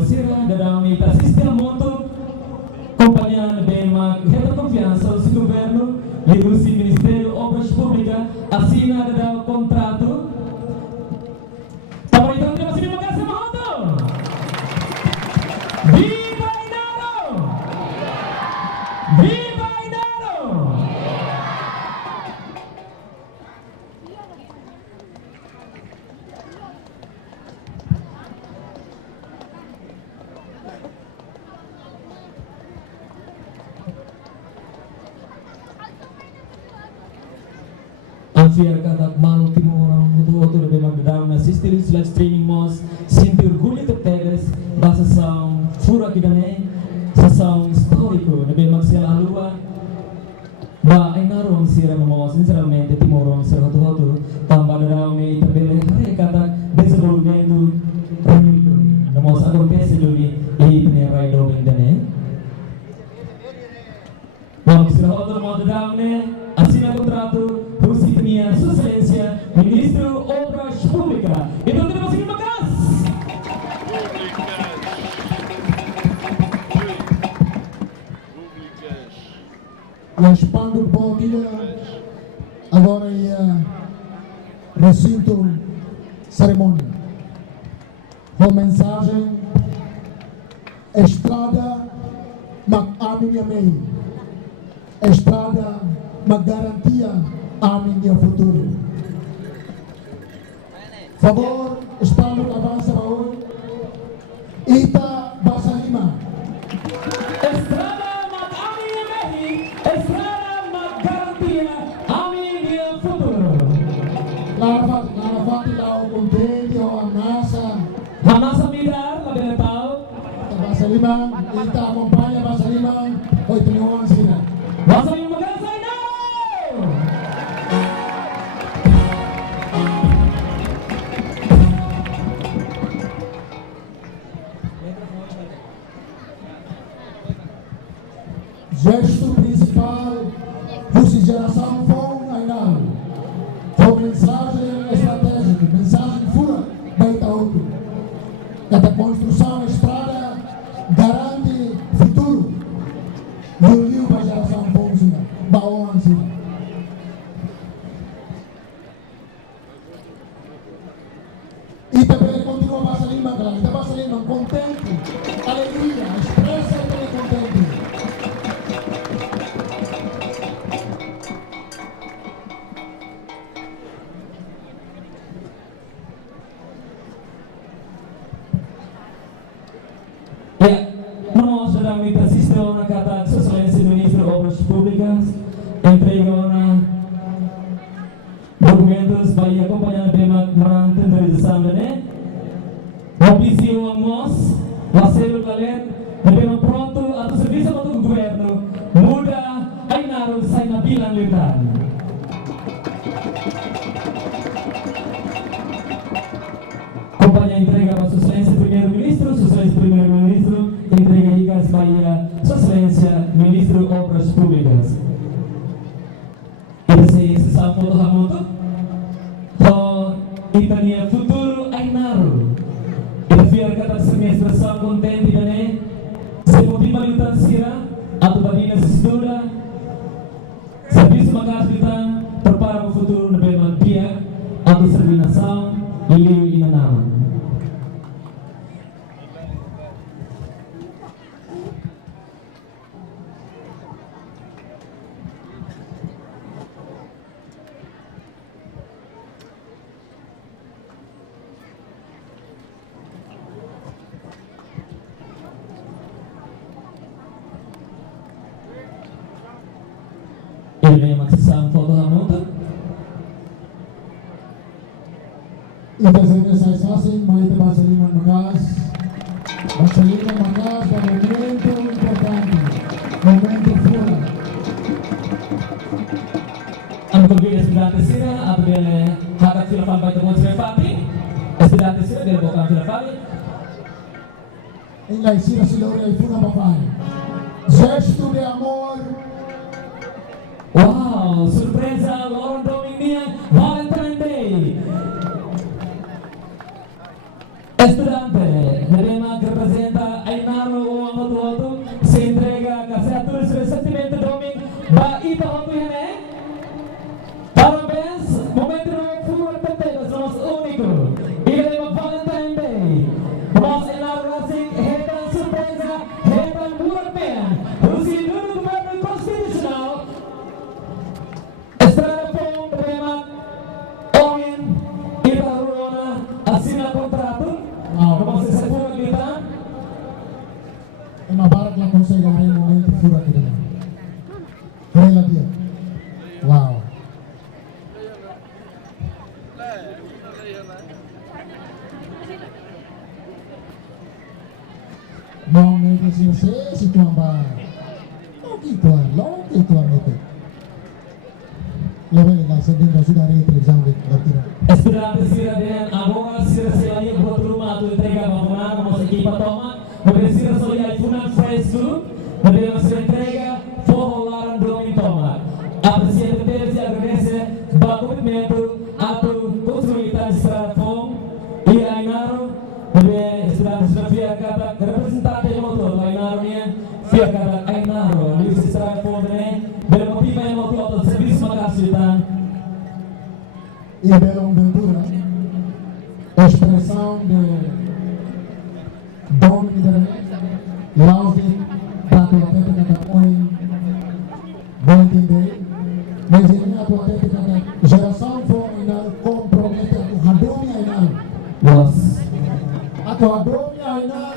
Sira dalam ita sistem moto companhia de uma reta confiança do governo e do Ministério Obras Públicas assina da contrato para então terima kasih moto Viva Ainaro Viva Ainaro Anfiar kata malu timur orang mutu lebih magdam na sistem live streaming mos sinti orgulho de teres basa são fura kidane são histórico lebih maksimal alua ba Ainaro sira mos sinceramente timur orang sira hotu tambah dalam me também kata desenvolvimento mos acontece duli e penerai do bendane bang sira hotu magdam ne assina contrato Rusitania Sua Excelência Ministro Obras Públicas. Então terima kasih. O Spanduk Bogila agora ia recinto cerimônia com mensagem Estrada mag-amin yamay Estrada mag-garantia amin niya futuro. Favor, espaldo avanza baon. Ita basa lima. kita acompaña Bahasa Limang, hoy tiniwan sila. Bahasa Limang Magaas ay Ainaro! Gesto principal, Rusi Geração Fong Ainaro. Foi mensagem estratégica, mensagem fura da Itaúto. Esta construção da estrada garante futuro. Yuliu para a geração Fong Sina, Baoan Sina. E também continua a Bahasa Limang, galera. Kita Bahasa Limang, contente, alegria, expressa e também contente. Ya, nós geralmente assistimos na carta de excelência do Ministro das Obras Públicas, entrega documentos para acompanhar a tenderização, né? O visio nós, o selo galera, devemos pronto a serviço do governo, muda Ainaro sai na bilang litar. Companhia entrega para sua excelência primeiro-ministro, sua excelência primeiro-ministro entrega ikas para sua excelência ministro Obras Públicas. Ito sa sa foto hamoto. So, ito niya futuro Ainaro. Ito biar kata semestre sa konten tidak ne. Seperti malutan sira atau badina sesudah. Service makasitan prepara futuro na beman dia atau servinação iliu inanaman. Ini yang maksud foto hamoto. Interceder Saisasing, Malita Bahasa Limang Magaas. Bahasa Limang Magaas dan momento importante, momento fura. Ang berbeda estudante sira, atau dia harap sila pampai tunggu sila pati. Estudante sira dia bukan sila pati. Ingai sila silore ay funa papai. Gesto de amor. Wow, surpresa Lorong Dominia Valentine Day. Estudante, nerema que representa Ainaro o Amatuoto, se entrega a Caseatur sobre sentimento doming ba ito hoto yan eh. Parabéns, momento no futuro temperos, somos único. Ilay mag Valentine Day. Mas Ainaro Racing, hetan surpresa, hetan European. Rusi dulu governo constitutional. Estrada Fong, nerema, Ongin, Ibarona, asina kontrato. Vamos a hacer una grita. Ema barak lang kung sa ilalim momento fura kita. Kaya dia. Wow. Momento si tuan ba. Logi tuan itu. Lebih lagi sedang sudah ada terjang di latar. Estudante sira dengan aboga sira selaya buat rumah atau entrega bangunan como se equipa toma, kemudian sira selaya funan fresco, kemudian se entrega forro laran domin toma. Apreciado ter se agradece ba commitmento atau construitan estrada Fong e Ainaro, kemudian estudante sira via kata representante motor Ainaro nia via kata Ainaro, di estrada Fong ne, bermotiva yang motor atau servis makasitan. E bela ventura, expressão de domínio da Laude, prato autêntica da Oi, bom entender, mas ele é autêntica da geração for ainda compromete a Hadromi ainda, a Hadromi ainda,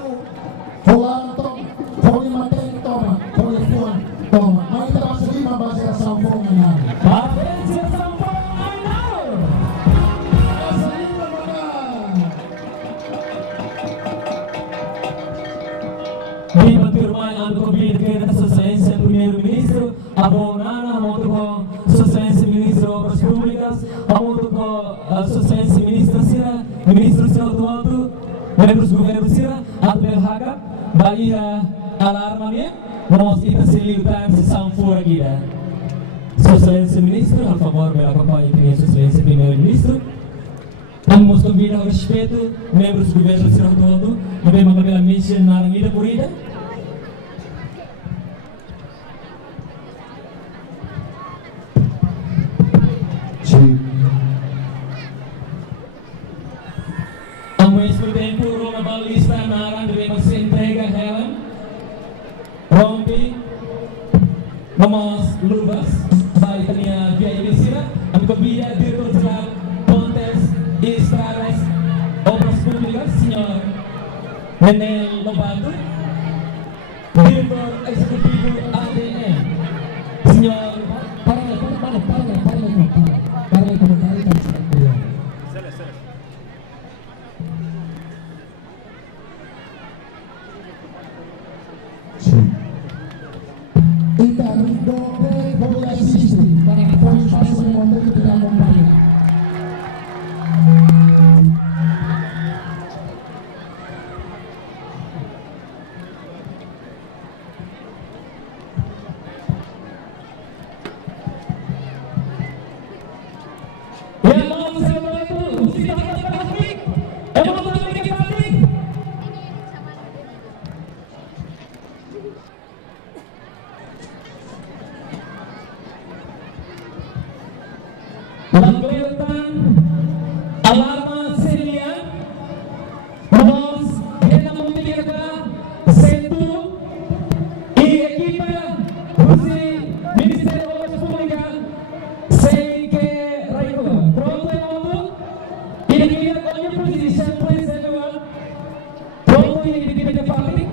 fulano toma, foi matei toma, foi fuan toma, mas está a seguir uma geração for ainda. Parabéns, geração for Ainaro! Abonana, Motoco, Sustenance Ministro Obras Públicas, Motoco, Sustenance Ministro Sira, Ministro Sira Tuatu, membros do governo Sira, Adbel Haga, Bahia, Alarmamia, nós kita siliutan sesam fora kita. Sustenance Ministro, al favor, pela campanha de Sustenance Primeiro Ministro. Vamos convidar ao respeito, membros do governo Sira Tuatu, também uma bela missão na Aranguida Purida. Ao mesmo tempo, Roma Balista Naran devemos se entrega a Helen, Rompi, Mamos Luvas, vai tania via Ibisira, amigo via diretor geral Pontes e Estradas, Obras Públicas, senhor Nenel Lobato, diretor executivo ADM, senhor para que todos pasen el momento que te acompañe. Lampiran alarma seria, vamos mengamantikan satu equipa Rusi Ministério Obras Públicas sei que raio pronto é pronto e ele quer ganhar posição preservar pronto e ele quer fazer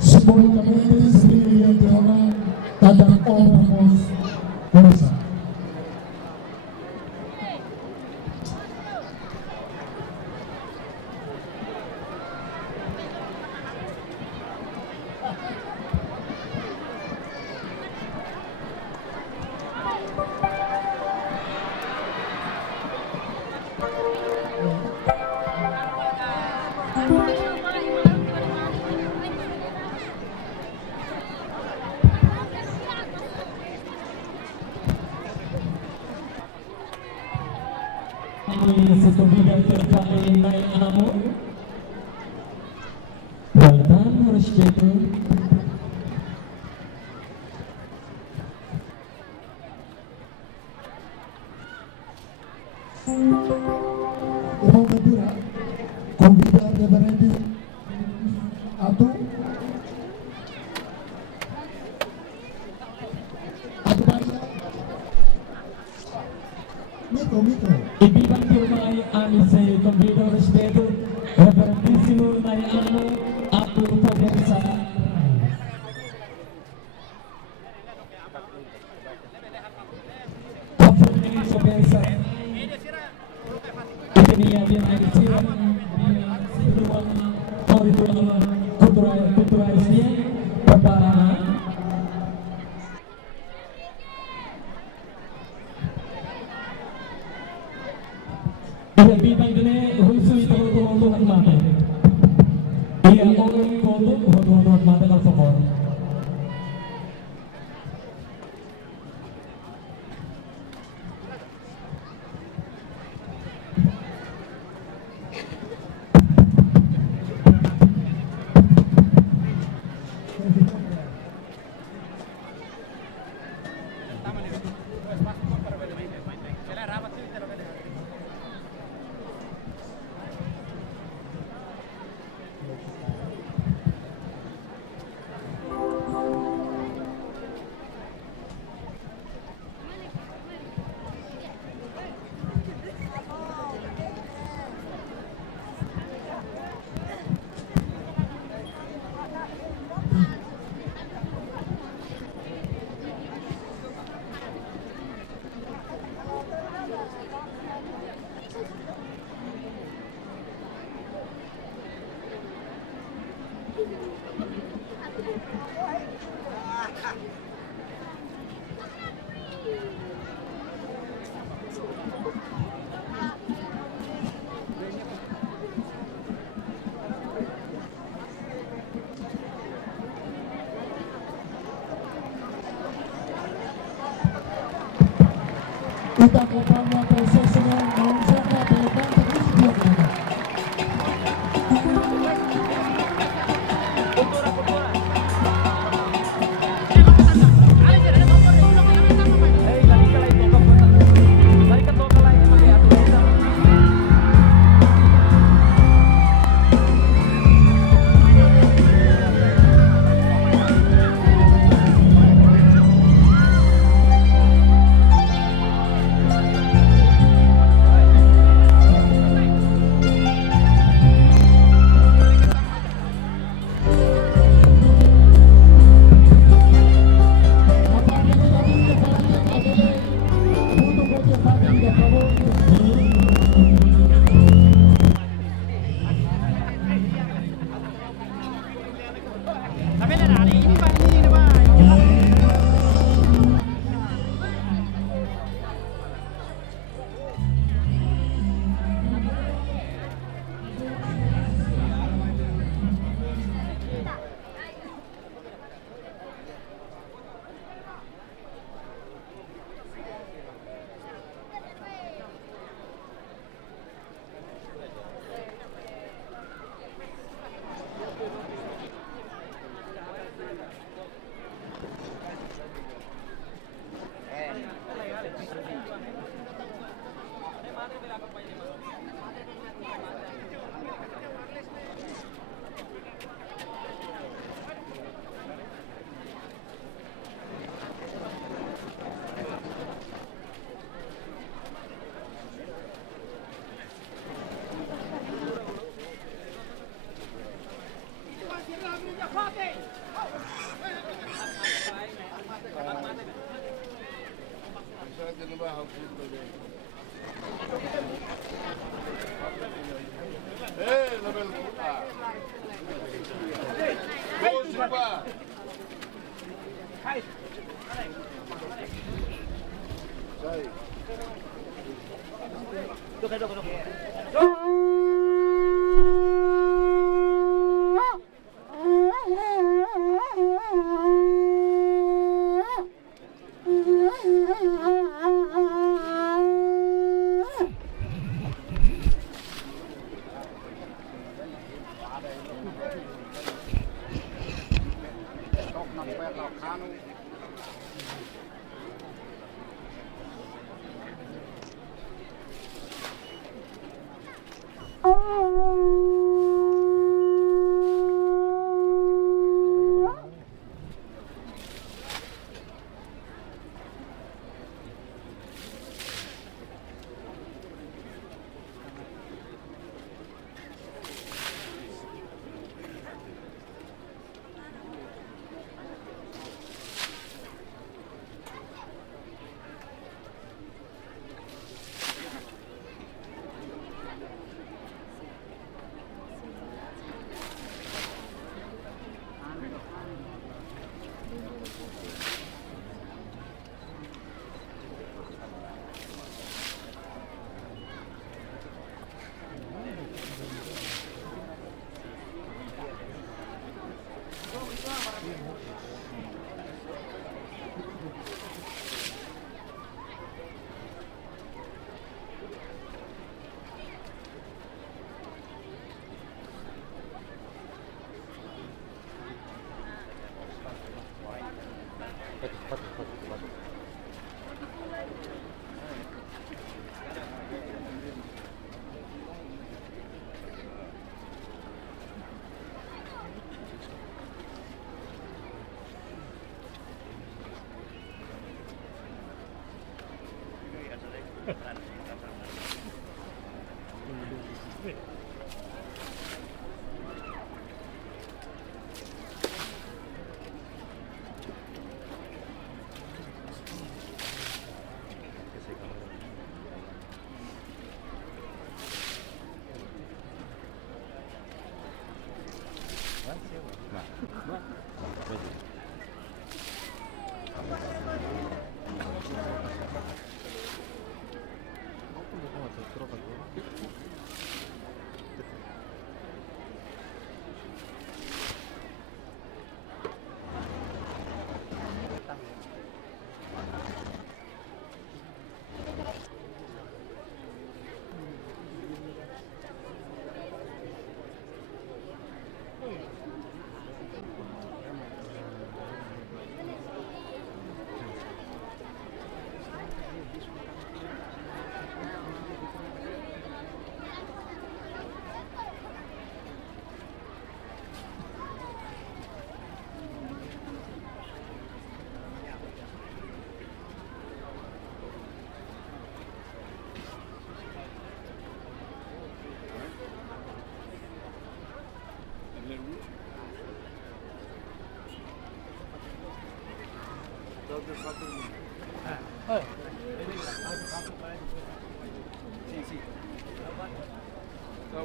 Simbolicamente escribe entre ahora cada órganos fuerza. Irmão Ventura, convida a reverendo Atu Bahia. Micro. Ibibang Tumay, saya convido Etnia bien agresivas, kulturalisnya perparaan. Ia bintang ini husu itu untuk mata. Ia orang kotor untuk mata kalau sokor. Kita kepada profesional Maulana Telepan terus dilakukan.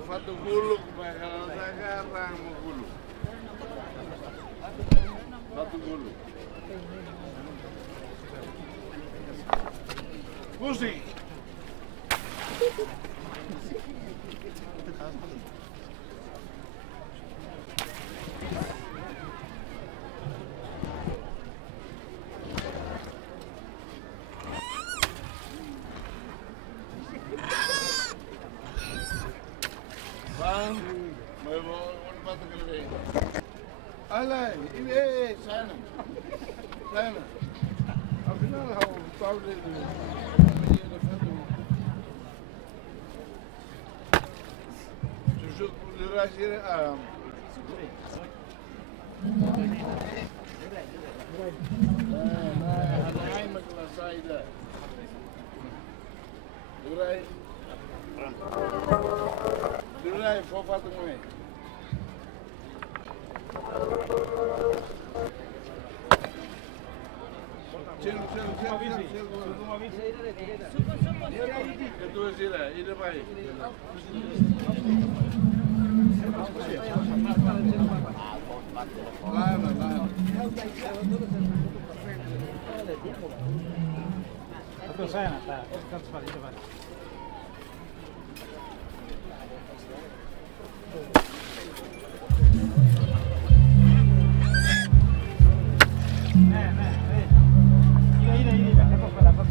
Satu gulung, kalau sekarang mau gulung. Satu gulung. Musik. Bang, mau batu gede. Alay, ini sana. Sana. Afinal how proud is Durai fofa tengah. Cel. Itu sila, ini baik. Lama. Betul saya nak tak? Kan sebalik cepat. Ini dapat dapat.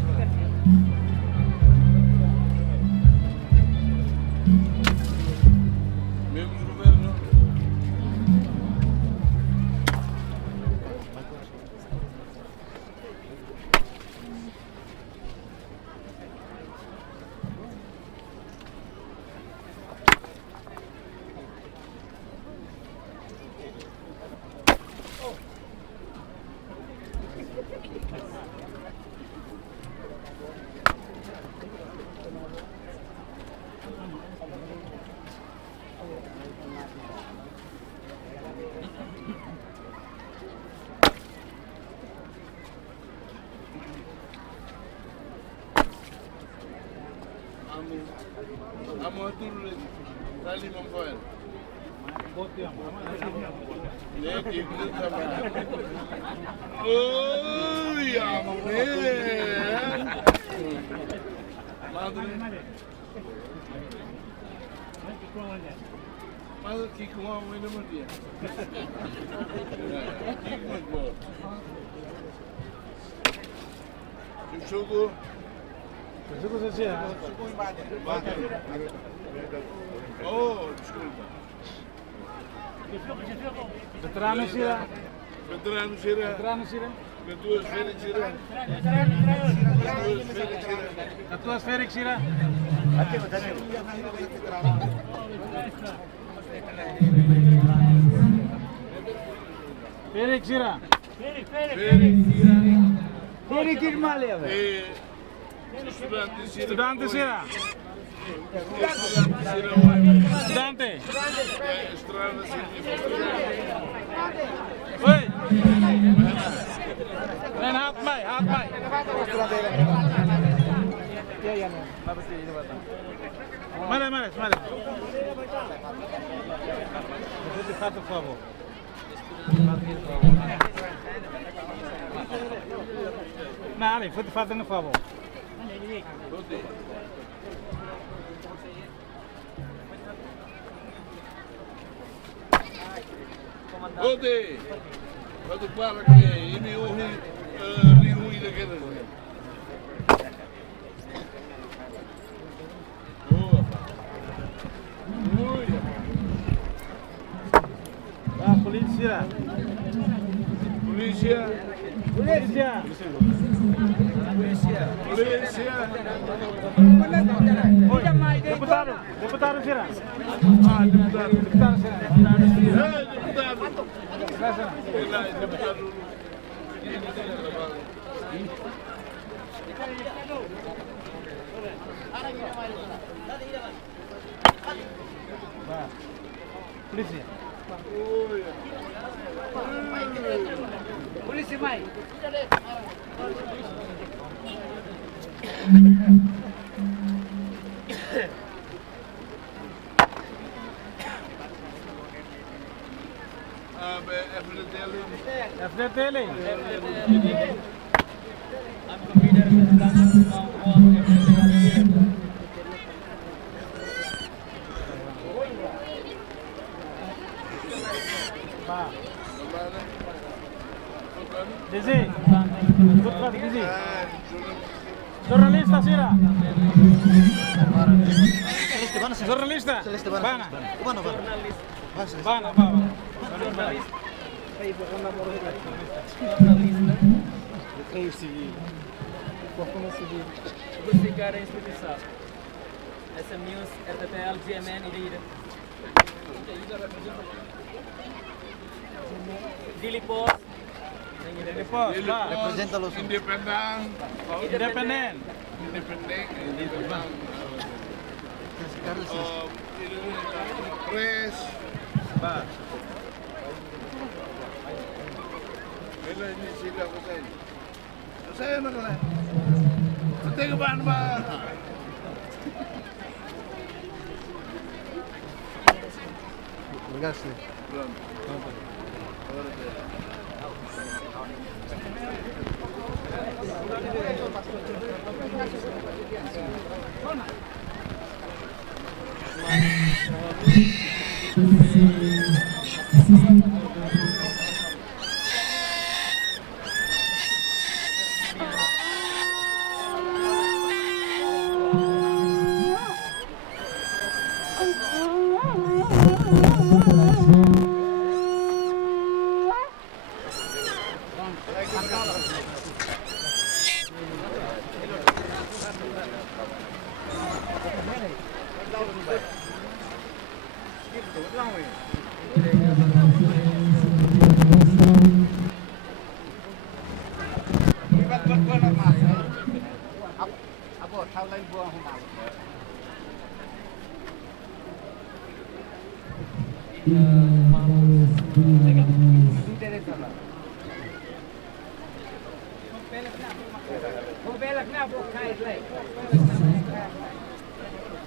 Amo turun tali mongkoel. Lagi kita sama. Oh ya men. Madre. Madre que como a no dia. Jogo. Jogo saja. Oh, desculpa. Veterano Sira. Na tuas férias, Sira. Na tuas férias, Sira. Férias, Sira. Férias Kirmalia. Estudante Sira. Estudante. Oi. Men hat mig. Mare. Você faz por favor. Não, Ali, foi fazendo um favor. Ode, quando para que ini rihui daquele. Ah, polícia. Oi, deputado Sira. Ah, deputado Sira. Deputado. Polícia. Polícia, mãe. FDTL. Dizi, Dizi. Jurnalista sira. Jurnalista. Bana. Bana. Buscar a instituição. SM News, RTL, GMN e Ida. Dilipos. Representa los Independen. Pres. Bela ini sila ko sa inyo. Saya na kala. Teka ba ba? Gracias.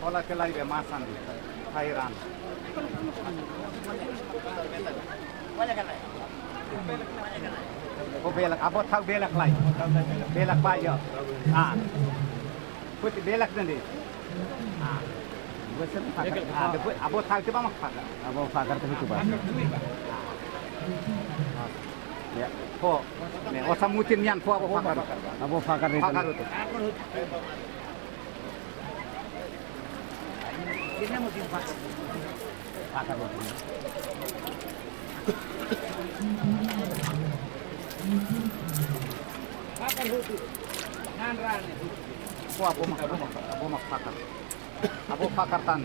Hola que la ibe masan Thailand. Oh belak abot thau belak lai. Belak pa yo. Ah. Put belak nanti. Ah. Wesen pakar. Ah, abot thau coba mak pakar. Abot pakar tu coba. Ya. Po. Ne osam mutin yan po abot pakar. Abot pakar itu. Pakar itu. Ini mau dimpak. Pakar itu. Pakar itu. Nanran. Po abot pakar. Abot pakar tan.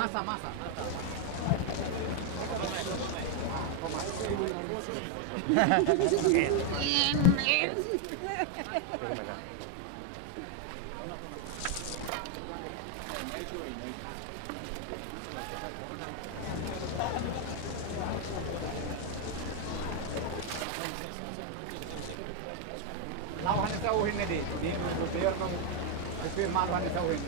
Masa. Lawan jauhin di biar Maluan sa uwing.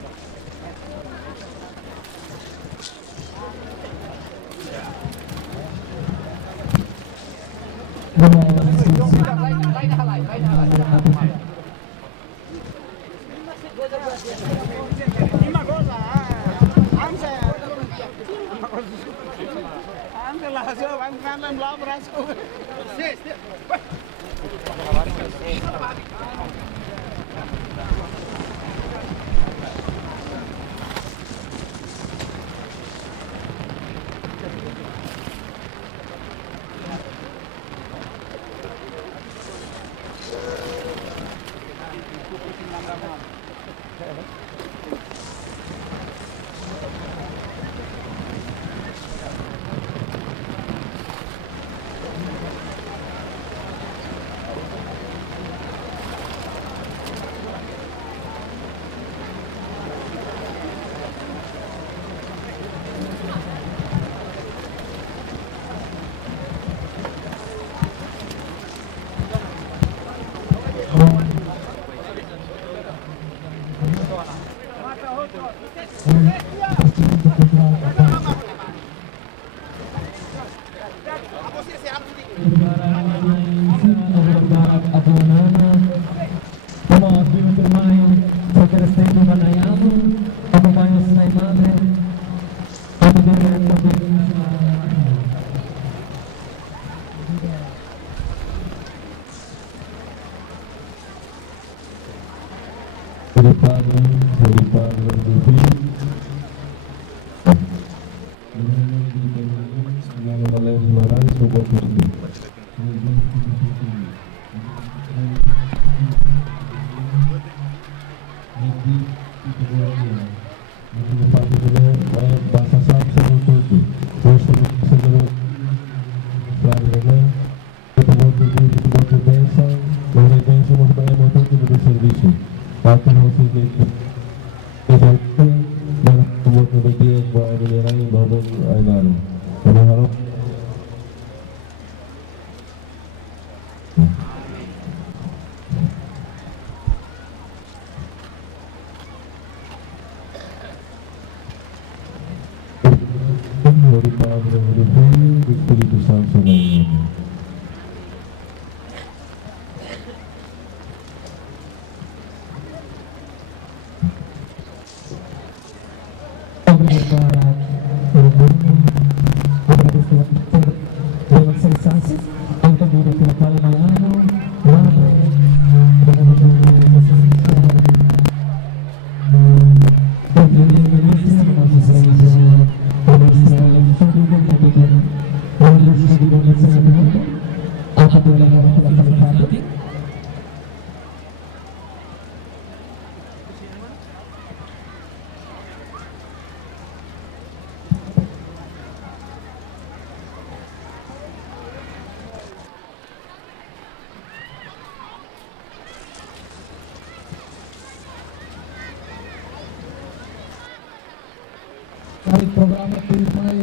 Dari programa Purify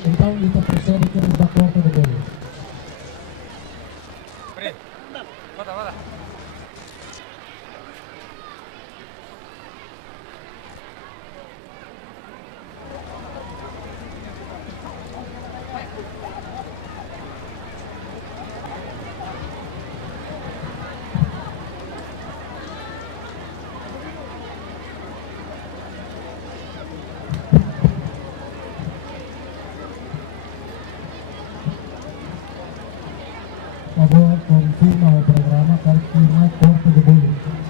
então kita presente da Porta do Bolo. Agora confirma o programa Purify Porta do Bolo.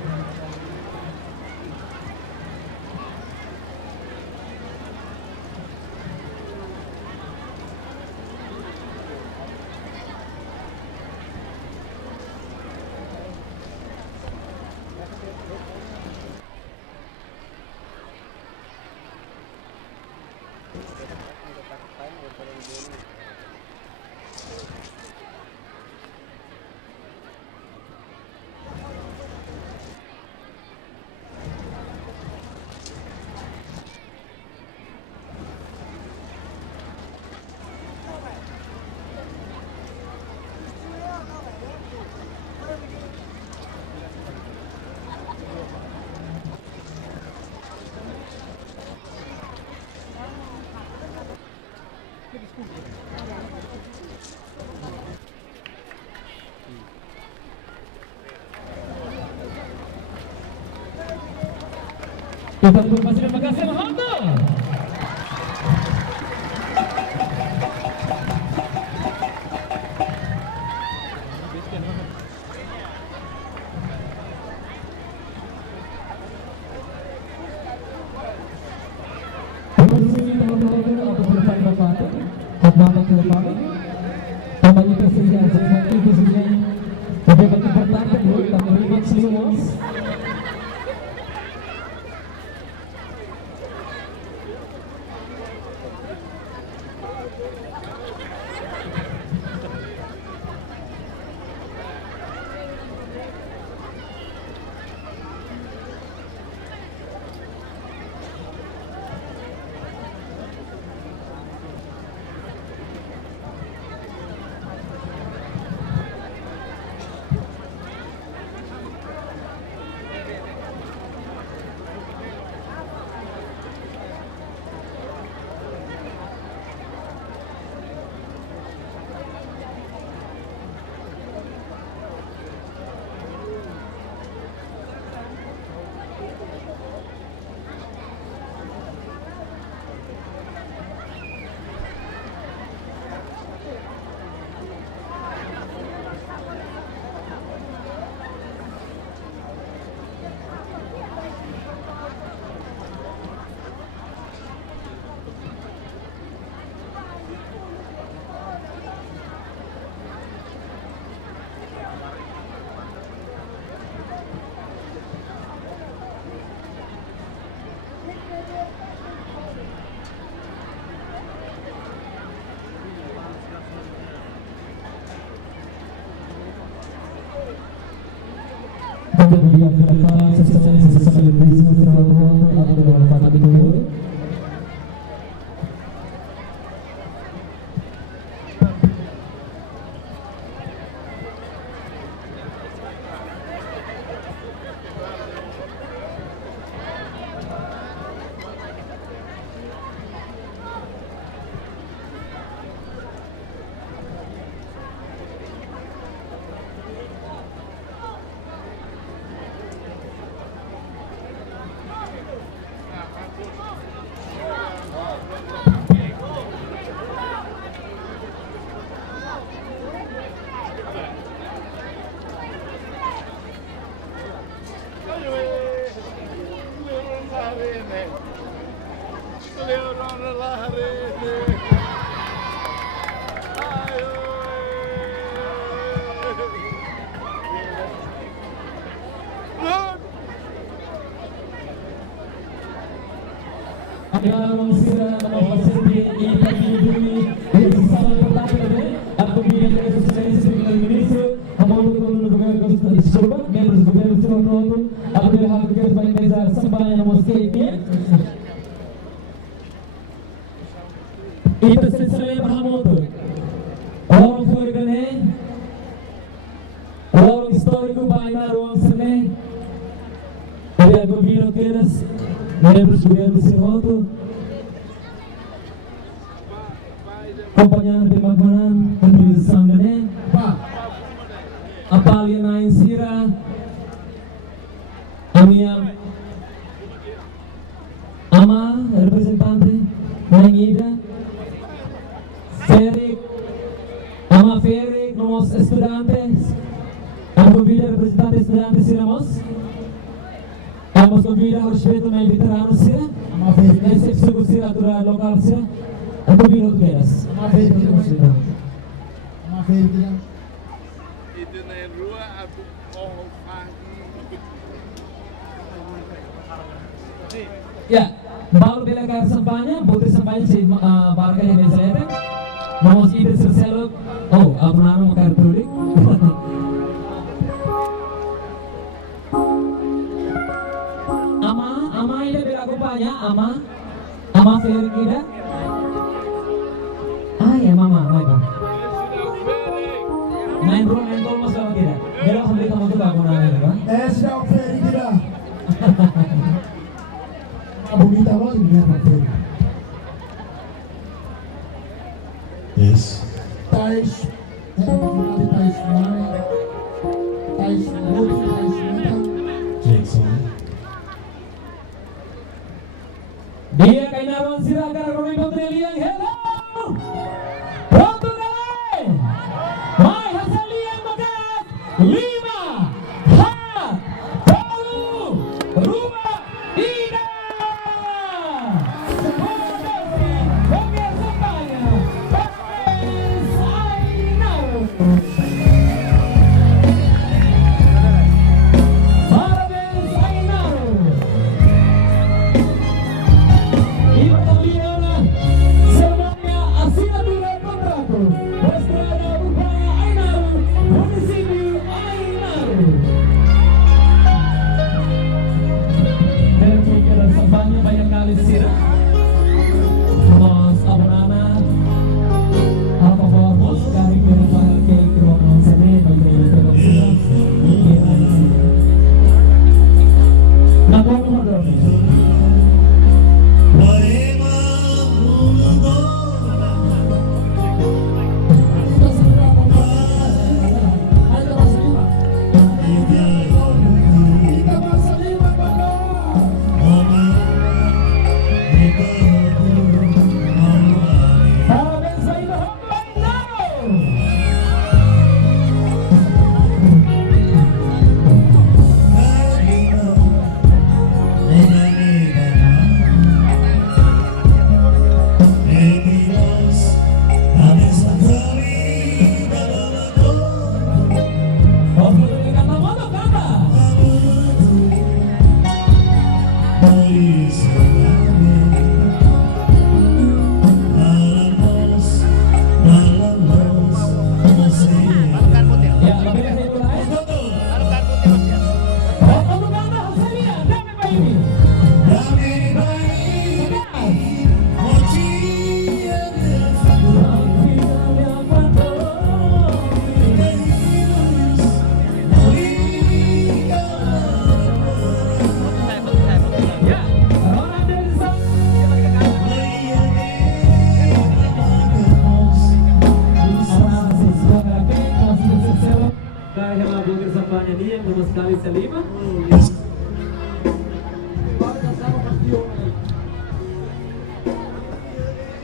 Kita tunggu Presiden Makassar Honda. Itu silsilah berhamoto. Orang Florida orang histórico baina ruang sene. Ada governo teras, membros governo Sinoto. Kompanyan de Magmanan, Menteri Sangane. Apalia Nain Sira. Amiam Ama, representante Nain Ida. Ferik, Ama Ferik, nomos estudantes. Aku vida representante estudantes iramos. Vamos convidar o respeito a veteranos sira. Ama Ferik, esse sugu sira atura lokal sira. Aku vida veras. Ama Ferik iramos. Ama Ferik iramos. Itu na rua aku mau pagi. Ya, baru bila kaya sampahnya, putri sampahnya si barca yang biasa ya. Vamos ir selesai. Oh, apa nama makar tulik? Ama ini bila kupanya, ama fair kita. Ya mama, mereka. Main gol masalah kita. Bila kami kamu tu aku nanya, kan? Sudah fair kita. Abu kita loh ini apa fair? Yes. Tais, tais mai, tais wood, tais metal. Jackson. Dia kainaron silakan Romi Botreliang. Hello. Portugal. Mai Hasalian Magat. 5 4 3 2 1.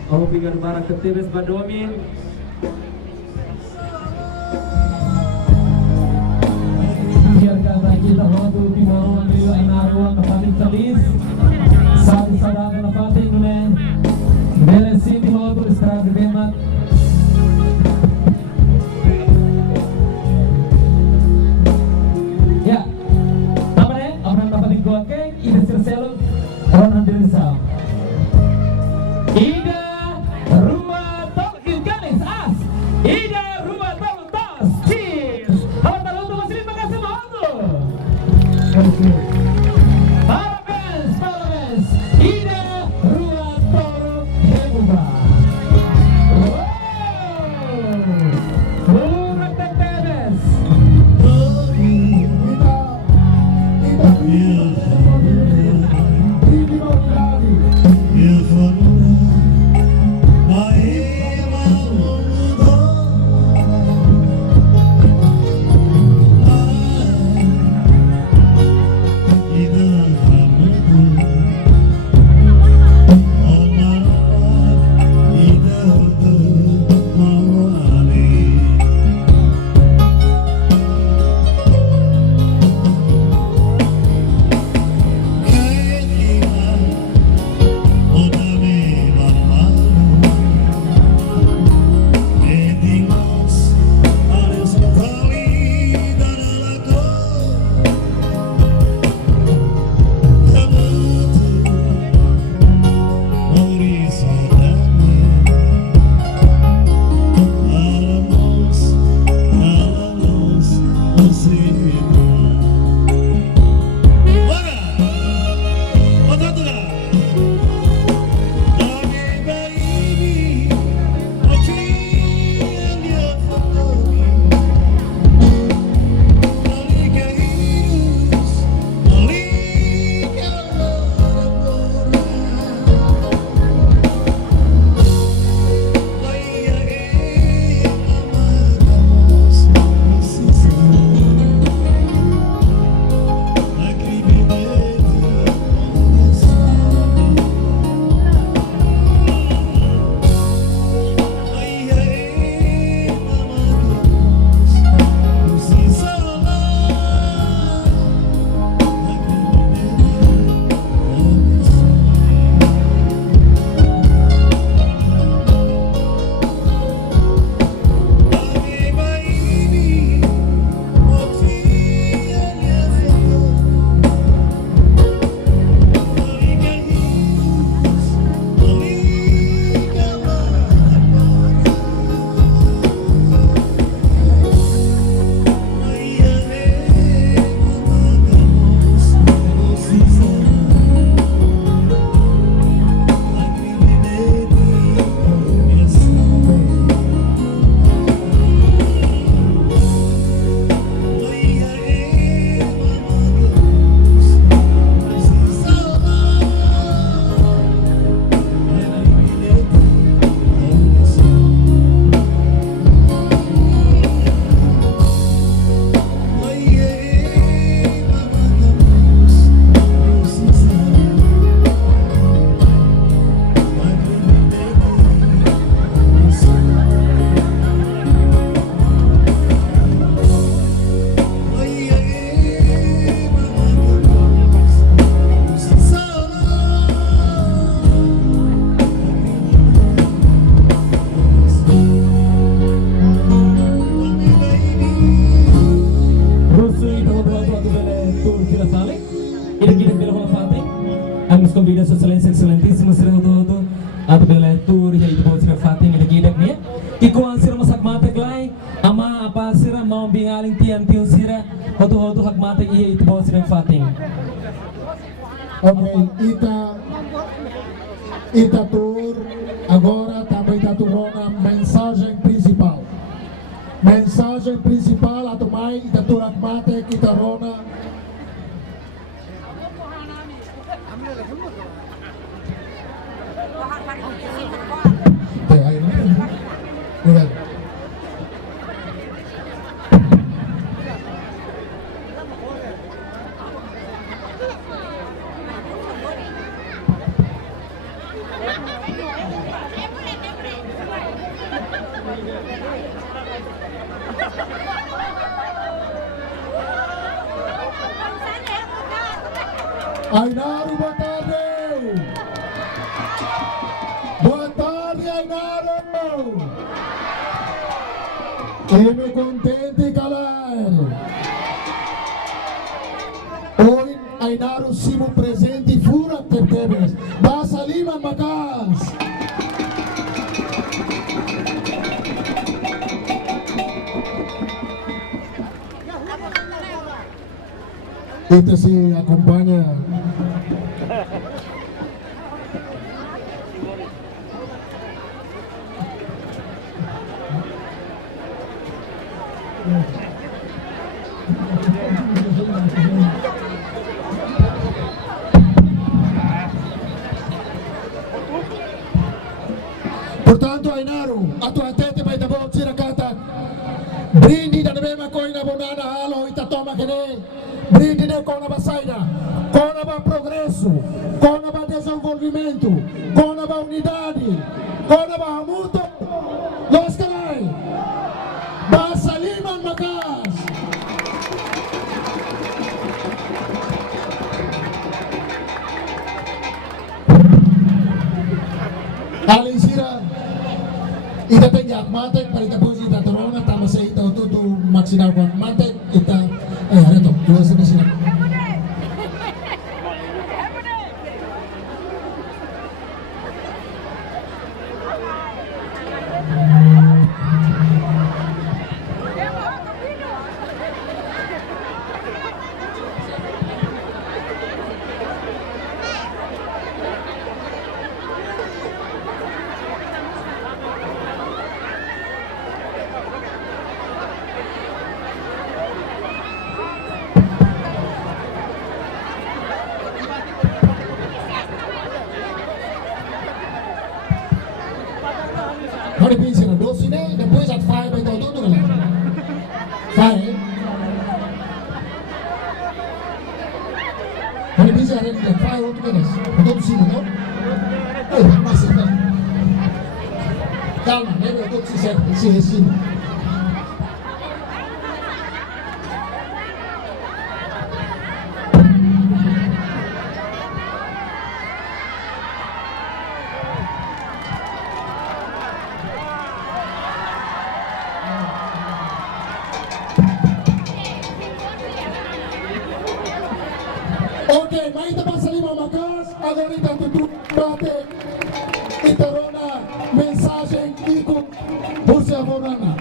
Ako pigan barak ketibes badomin. Biarkan kita hotu pimaruan dulu inaruan kapalit talis. Saat sadang napatin nunen. Belesin di hotu istirahat bemat. Ya, apa nih? Apa napatin gua kek? Ida sirselum. Ron andirin sa. Ida rumah tol Ilganis as. Ida rumah tol tos. Cheers. Halo talu tuh masih makasih banget. Parabéns. Ida rumah tol Hebuba. Murah tetes. hotu hagmatag iya ito po silang fating. Okay, ita tour agora também está turona mensagem principal. Mensagem principal ato mai ita tour agmate kita rona. Ainaro, boa tarde! Boa tarde, Ainaro! Eme contente, calar! Hoy, Ainaro, simo presente fura tertebes. Basa Lima, Macas! Este sí acompaña. Portanto, Ainaro, a tua tete vai dar bom tira cata. Brindi da mesma coisa bonana halo ita toma que ne. Brindi de com a saída, com a progresso, com a desenvolvimento, com a unidade, com a muto. Los calai. Basa Lima Macas. Alisira ita tenyak mate para ita puji ita torona tama sa ita ututu maksimal kuat mate ita ada toh dua sini. Kau dipinsin na dosi ne, depois at fire by todo tudo lah. Fire. Kau dipinsin ada di fire untuk kenas. Betul sih betul. Masih tak. Calma, ne betul sih. Okay, may ita Basa Lima Macas, agora ita tutup bate, ita rona mensagem ikut Bursa Borana.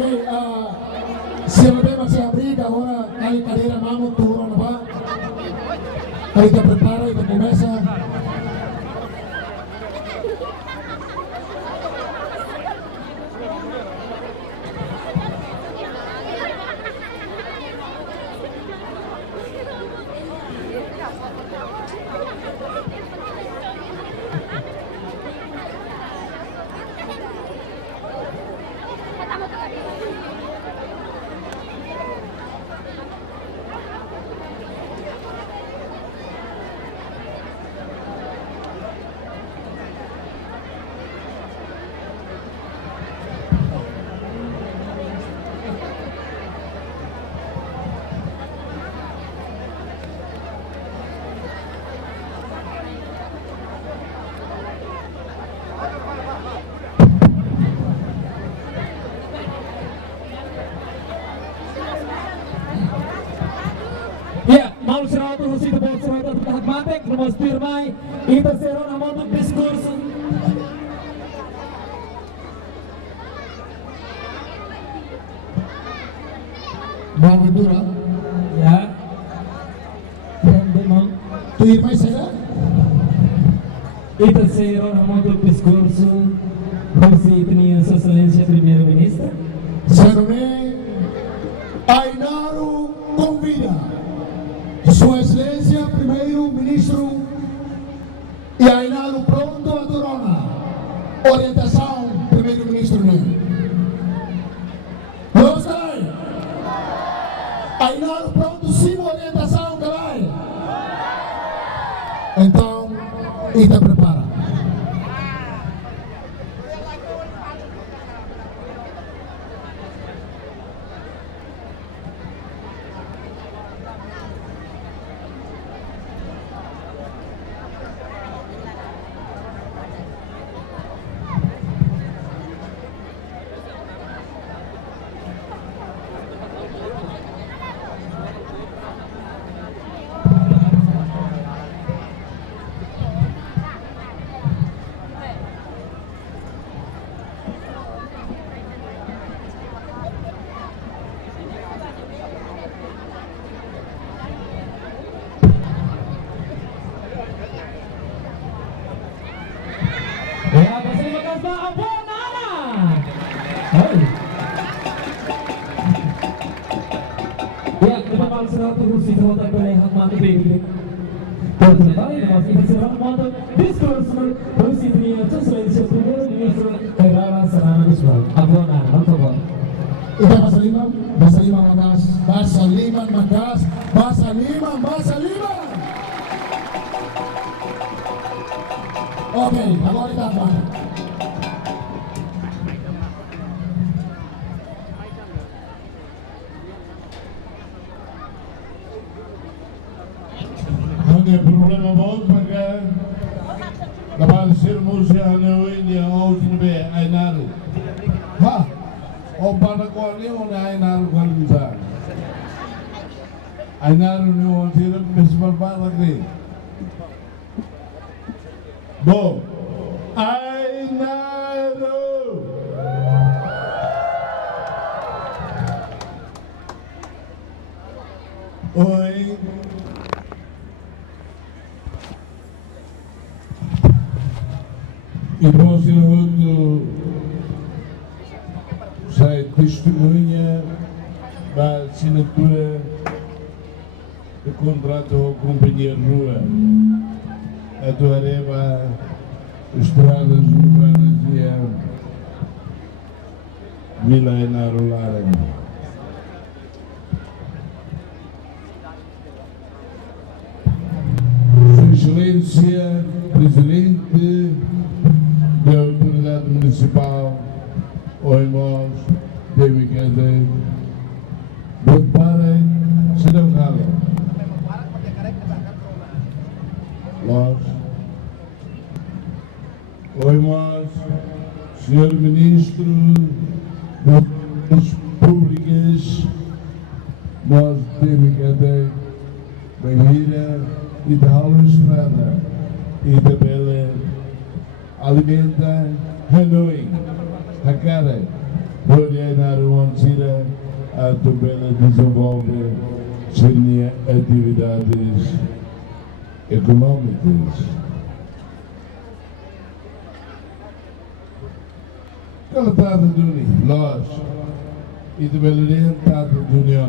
Ok, se o tema se abriga agora, aí cadeira vamos turno va. Aí te prepara e te começa. Ya, mau serautu husi tebal serautu tahat matek, rumah spirmai, interseron amontuk diskurs. Bang Ventura, Ya, dan demang, tu irmai saya? interseron amontuk diskurs. Husi tenia Sua Excelência Primeiro-Ministro. Senhor Ainaro convida Sua Excelência Primeiro-Ministro e Ainaro pronto a Torona. Orientação, Primeiro-Ministro. Vamos, caralho. Ainaro pronto, sim, orientação, caralho. Então, Ita prepara. Ya, terima kasih Pak Abonana. Hai. Ya, terima kasih serautu husi terwatak pilihan mati baby. Terima kasih interseron amontuk diskurs. Husi tenia Sua Excelência Primeiro-Ministro Negara Serana Nasional. Abonana, mantap. Ita bahasa lima magas, bahasa lima magas, bahasa lima. Oke, agora kita apa? Hanya problema baut maka kapal sirmus yang ini yang be Ainaro. Ha, pada kau ni orang Ainaro kalau bisa. Ainaro ni orang sirap mesbal barat ni. Bo, Ainaro. Oi. E nós sai testemunha da assinatura do contrato com a Companhia Rua. A do Areva, estradas urbanas e a Vila Ainaro Lara. Sua Excelência, Presidente da Autoridade Municipal, OIMOS, David Kennedy, preparem, se não cala. Nós, OIMOS, Senhor Ministro das Públicas, nós David Kennedy, Banheira e da Aula Estrada, e da Bela Alimenta, Hanoi, Hakare, Bodia Ainaro também desenvolve suas atividades económicas. Aquela trata de unir, nós, e de Belém, trata de união.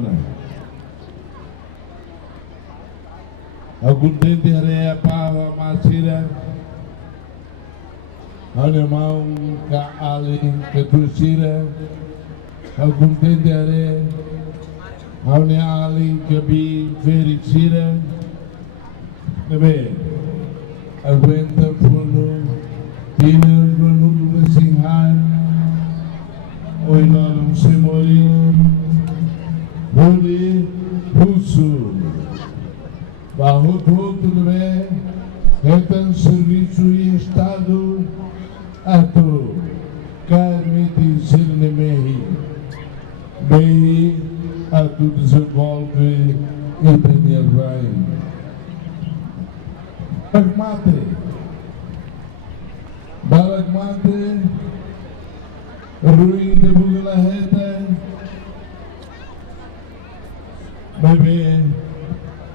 Algum tempo era para a Macira, Hanemau, Ali, Ketusira, algum tempo era Ali, Kabi, Fericira, aguenta Puno, Tina, Bruno, Sinhan, Oilan, Semori, Boli, Russo. Barro tudo bem, então serviço e Estado a tu, carmite sirnemehi, bem a tu desenvolve e tenha bem. Baragmate, ruim de Bugalaheta, bebê.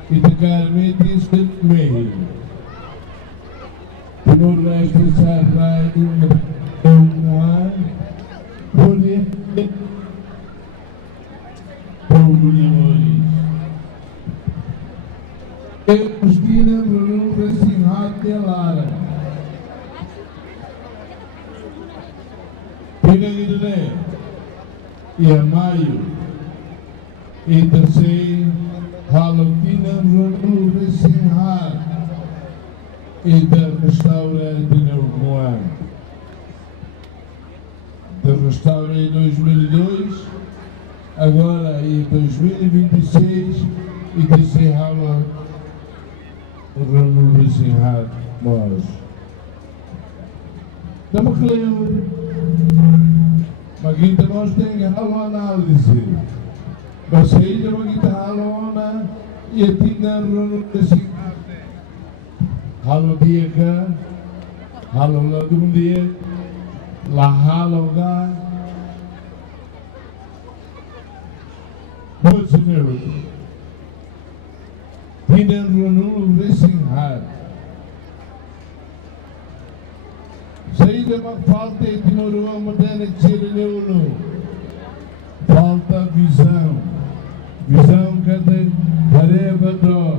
Itakarmiti Sitmehi Penurresti Sarai Umuan Boleh Pemuli Mustina Penurresti Hati Lara Pinang Idune Ia Mayu Itasei Halotina Ronu Resinhar e da restaurante de Neumoan. Da restaurante em 2002, agora em 2026 e de Serrala Ronu Resinhar Mós. Estamos claros, mas aqui nós temos a análise. Bahasa ini kita halona, ia tinggal renung kesing. Halo dia ke, halo lagu dia, lah halo ga. Bosnya, tinggal renung kesing har. Saya dah falta timur modern ciri ulu, falta visão. Visão cadê Parebador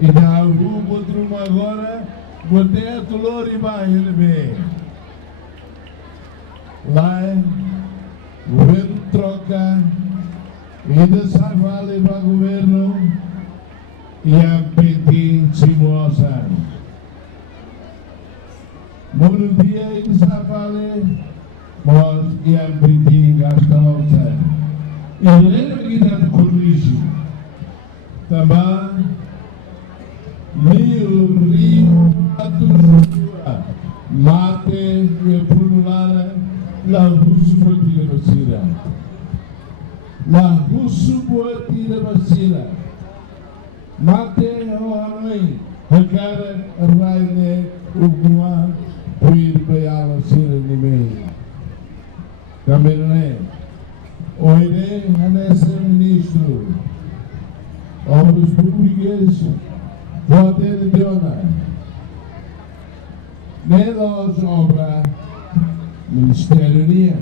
e da rua outro agora botei a Tolor e bairro bem lá o governo troca e da Savale para o governo e a Pequim Simosa no dia em Savale mas e a Pequim Gastalça. E lembra que está corrige também Rio Atusua mate e punulara la russo boa basira la russo boa basira mate o hanoi hakara raine ugua puir bayala sira ni me também Oire, Hanessa Ministro, Obras Públicas, Votem de Honra, Nelos Obra, Ministério União,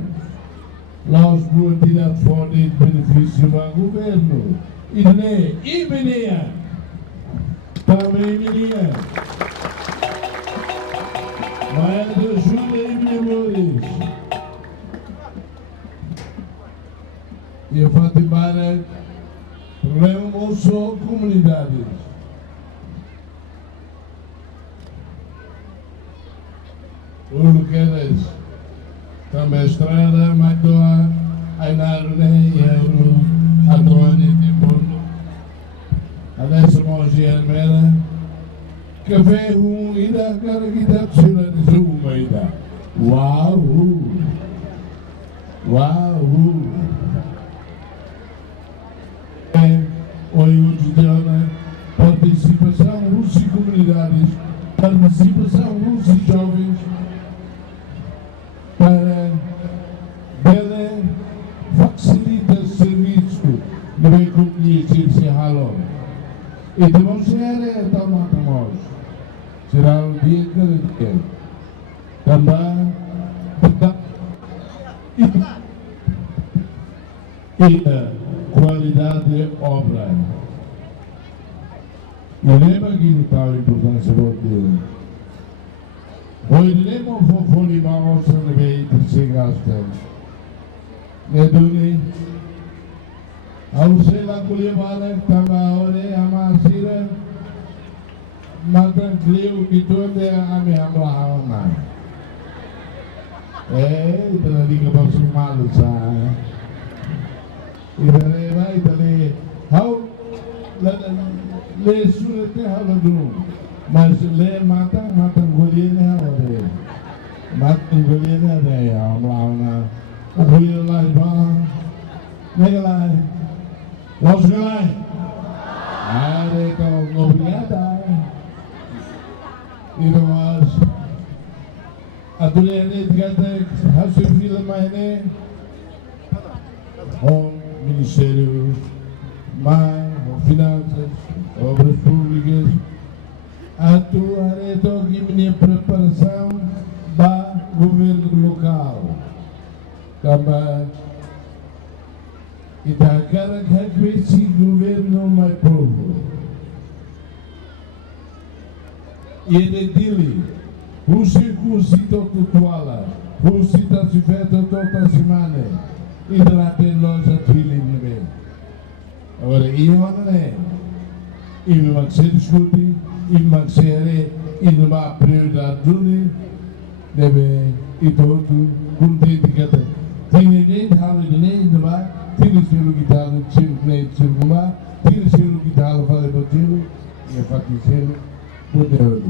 Los Boa Tirar Fone de Benefício ao Governo, Ine, Ibenia, também Ibenia, Maia de Ajuda e Memórias. E a Fatimara problema não só comunidades. O Luqueras também a estrada, Maitoa, Ainarune, Euro, Antônio, Timbuno, Anessa Monge Almeida, Café Ida, Caraguida, Tsula de Zuma Ida. Uau! Uau! Oi, Juliana, participação russa e comunidades, participação russa e jovens, para Belém facilita-se lebih kuat si halon. Itu maksudnya tamat mos. Siral dia kerja. Tambah tetap qualidade de obra. Eu lembro que não estava importante sobre hoje lembro que foi mal sobre bem chegar até. Ne duni. Ao ser lá colher bala, tava ore amasira. Matan kliu itu dia kami hamba. Itu nanti kebabsum malu sah. Idare vai idare how le surete how do mas le mata golien ha ore mata golien ha de amlauna golien lai ba negalai los galai are ko ngobiata itu mas atule ini kata hasil film ini Ministério Finanças, Obras Públicas, atuar aqui minha preparação para governo local. Também, e da cara que esse governo mais povo. E ele dele, o circuito total, o cita-se feito toda semana. Itulah loja film ni. Agora ia mana? Ini maksud diskusi, ini maksud ini mah prioridade dulu. Deve itu kunci dikata. Ini hal ini mah tidak selalu kita cipta cuma, tidak selalu kita hal betul. Ya pasti selalu betul.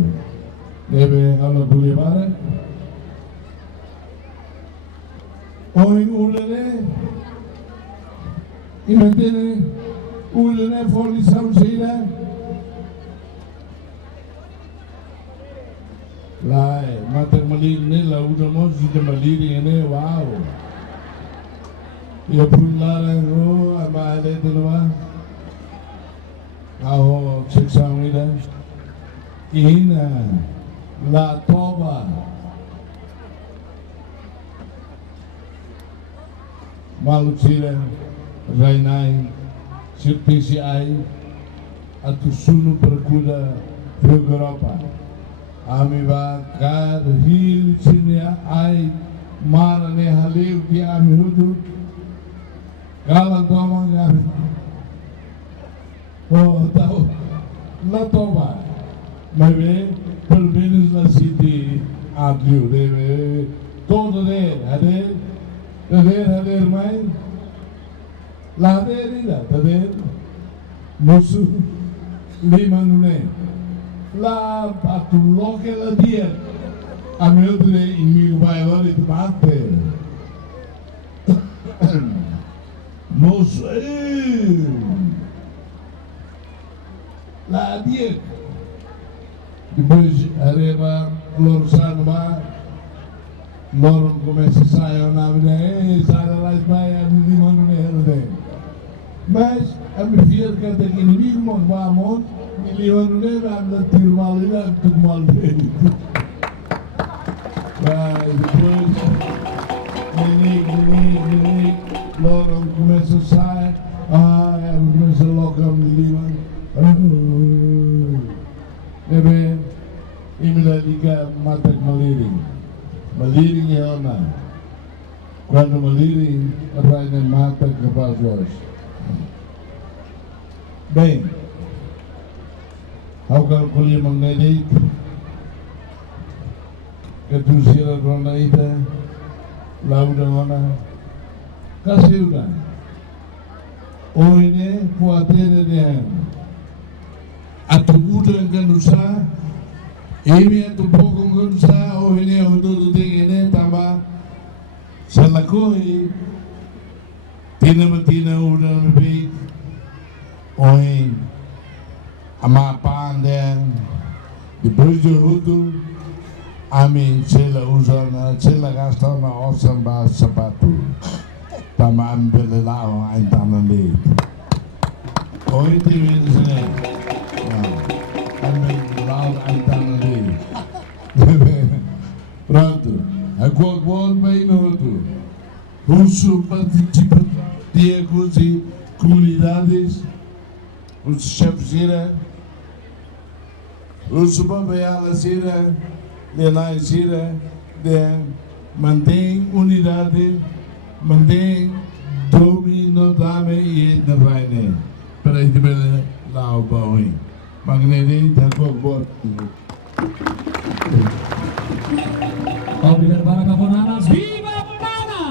Deve kalau boleh barang. Hoy ulene, imagine ulene foli samsila, lai mata malir ne la udah mau sudah malir ini wow, ya pun larang ro ama ada tu nama, kau seksama ida, ina la toba. Malu sila Rainai CPCI atau sunu berkuda di Eropa. Ami bakar hil sini ai marane halil di ami hudu. Kalau toma kami, oh tahu, la toma, mas pelo menos na city abriu, deve todo de hadir main, hadir tidak, hadir musuh lima nune, la atu lokal dia, ambil tu deh ini bayar itu mati, musuh, la dia, depois areba lorsan ba. Lorong começa a sair na vida, sai lá e vai a me mandar nele. Mas a minha filha que tem inimigo, mas vamos, me mandam nele, a me tiro mal e a tudo mal feito. Vai depois, menino, lorong começa a sair, a me começa logo a me ligar. Deve, e me liga mata maliring. Maliring ya ona. Quando maliring raina mata capaz hoje. Bem, ao calcular magnético, que tu sira ronaida, lauda ona, kasiuda. Oine kuatere dia. Atu uda nganusa. Ini tu pokok kunsa, oh ini untuk ini tambah selakoi, tina udah lebih, oh ama pandang di berjuang itu, ami cila uzana, cila kastana opsan bahas sepatu, tambah ambil lau ain tanam deh, Oi TV di sini. Kami laut antan lagi. Pronto. Agora vai no outro. Russo participa de comunidades, os chefes ira, os babayalas ira, lenais ira, de mantém unidade, mantém domínio dame e na raine para itu bela lau baui. Magneti takut buat. Obrigado para Caponanas. Viva Bonana!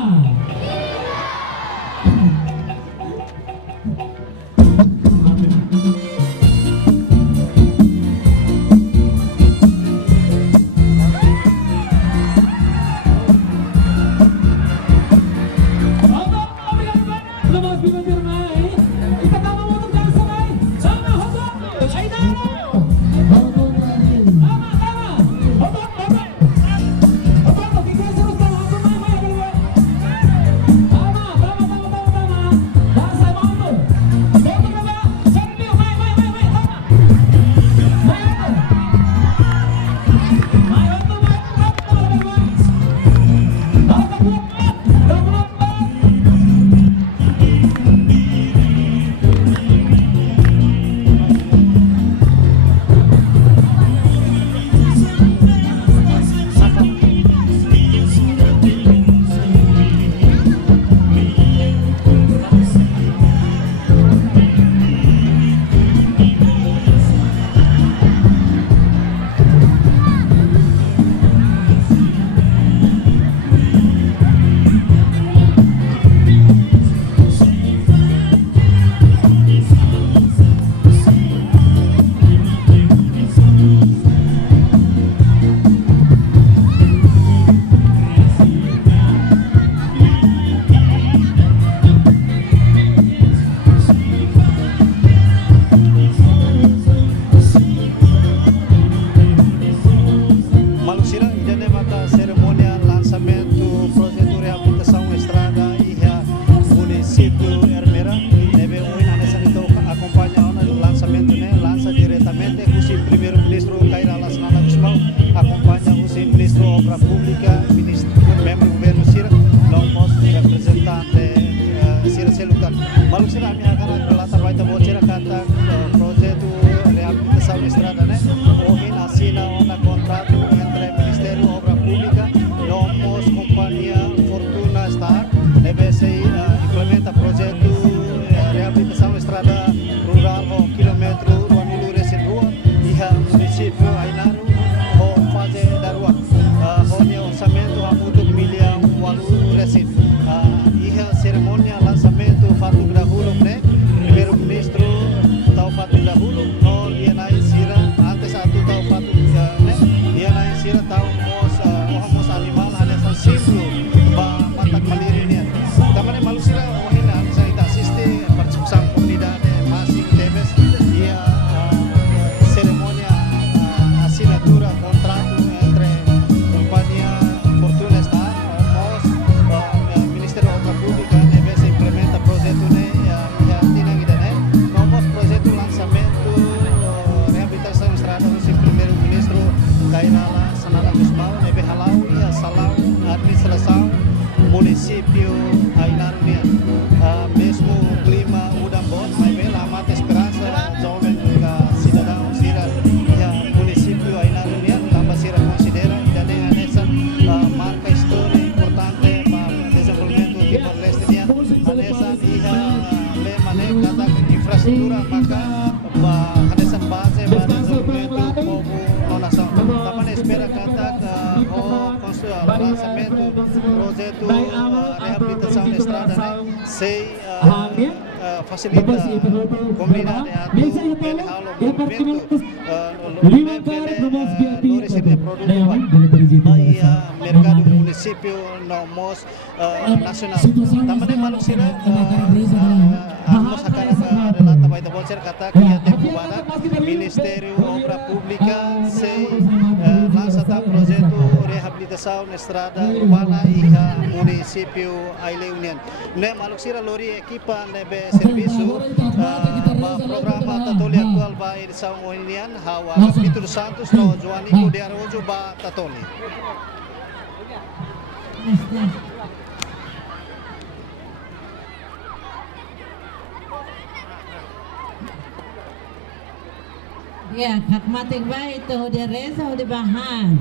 Facilita comunidade atau pelihalo movimento mercado município nomos nasional. Também manusia nos akan relata baita bocor kata kiat kubana Ministério Obra Pública se lança projeto rehabilitação estrada urbana e município Aile Union. Ne maluksira lori equipa nebe serviço ba programa tatoli atual ba edição Union hawa Capítulo Santos no Joanico de Araújo ba tatoli. Ya, hak mating baik itu di resa di bahan.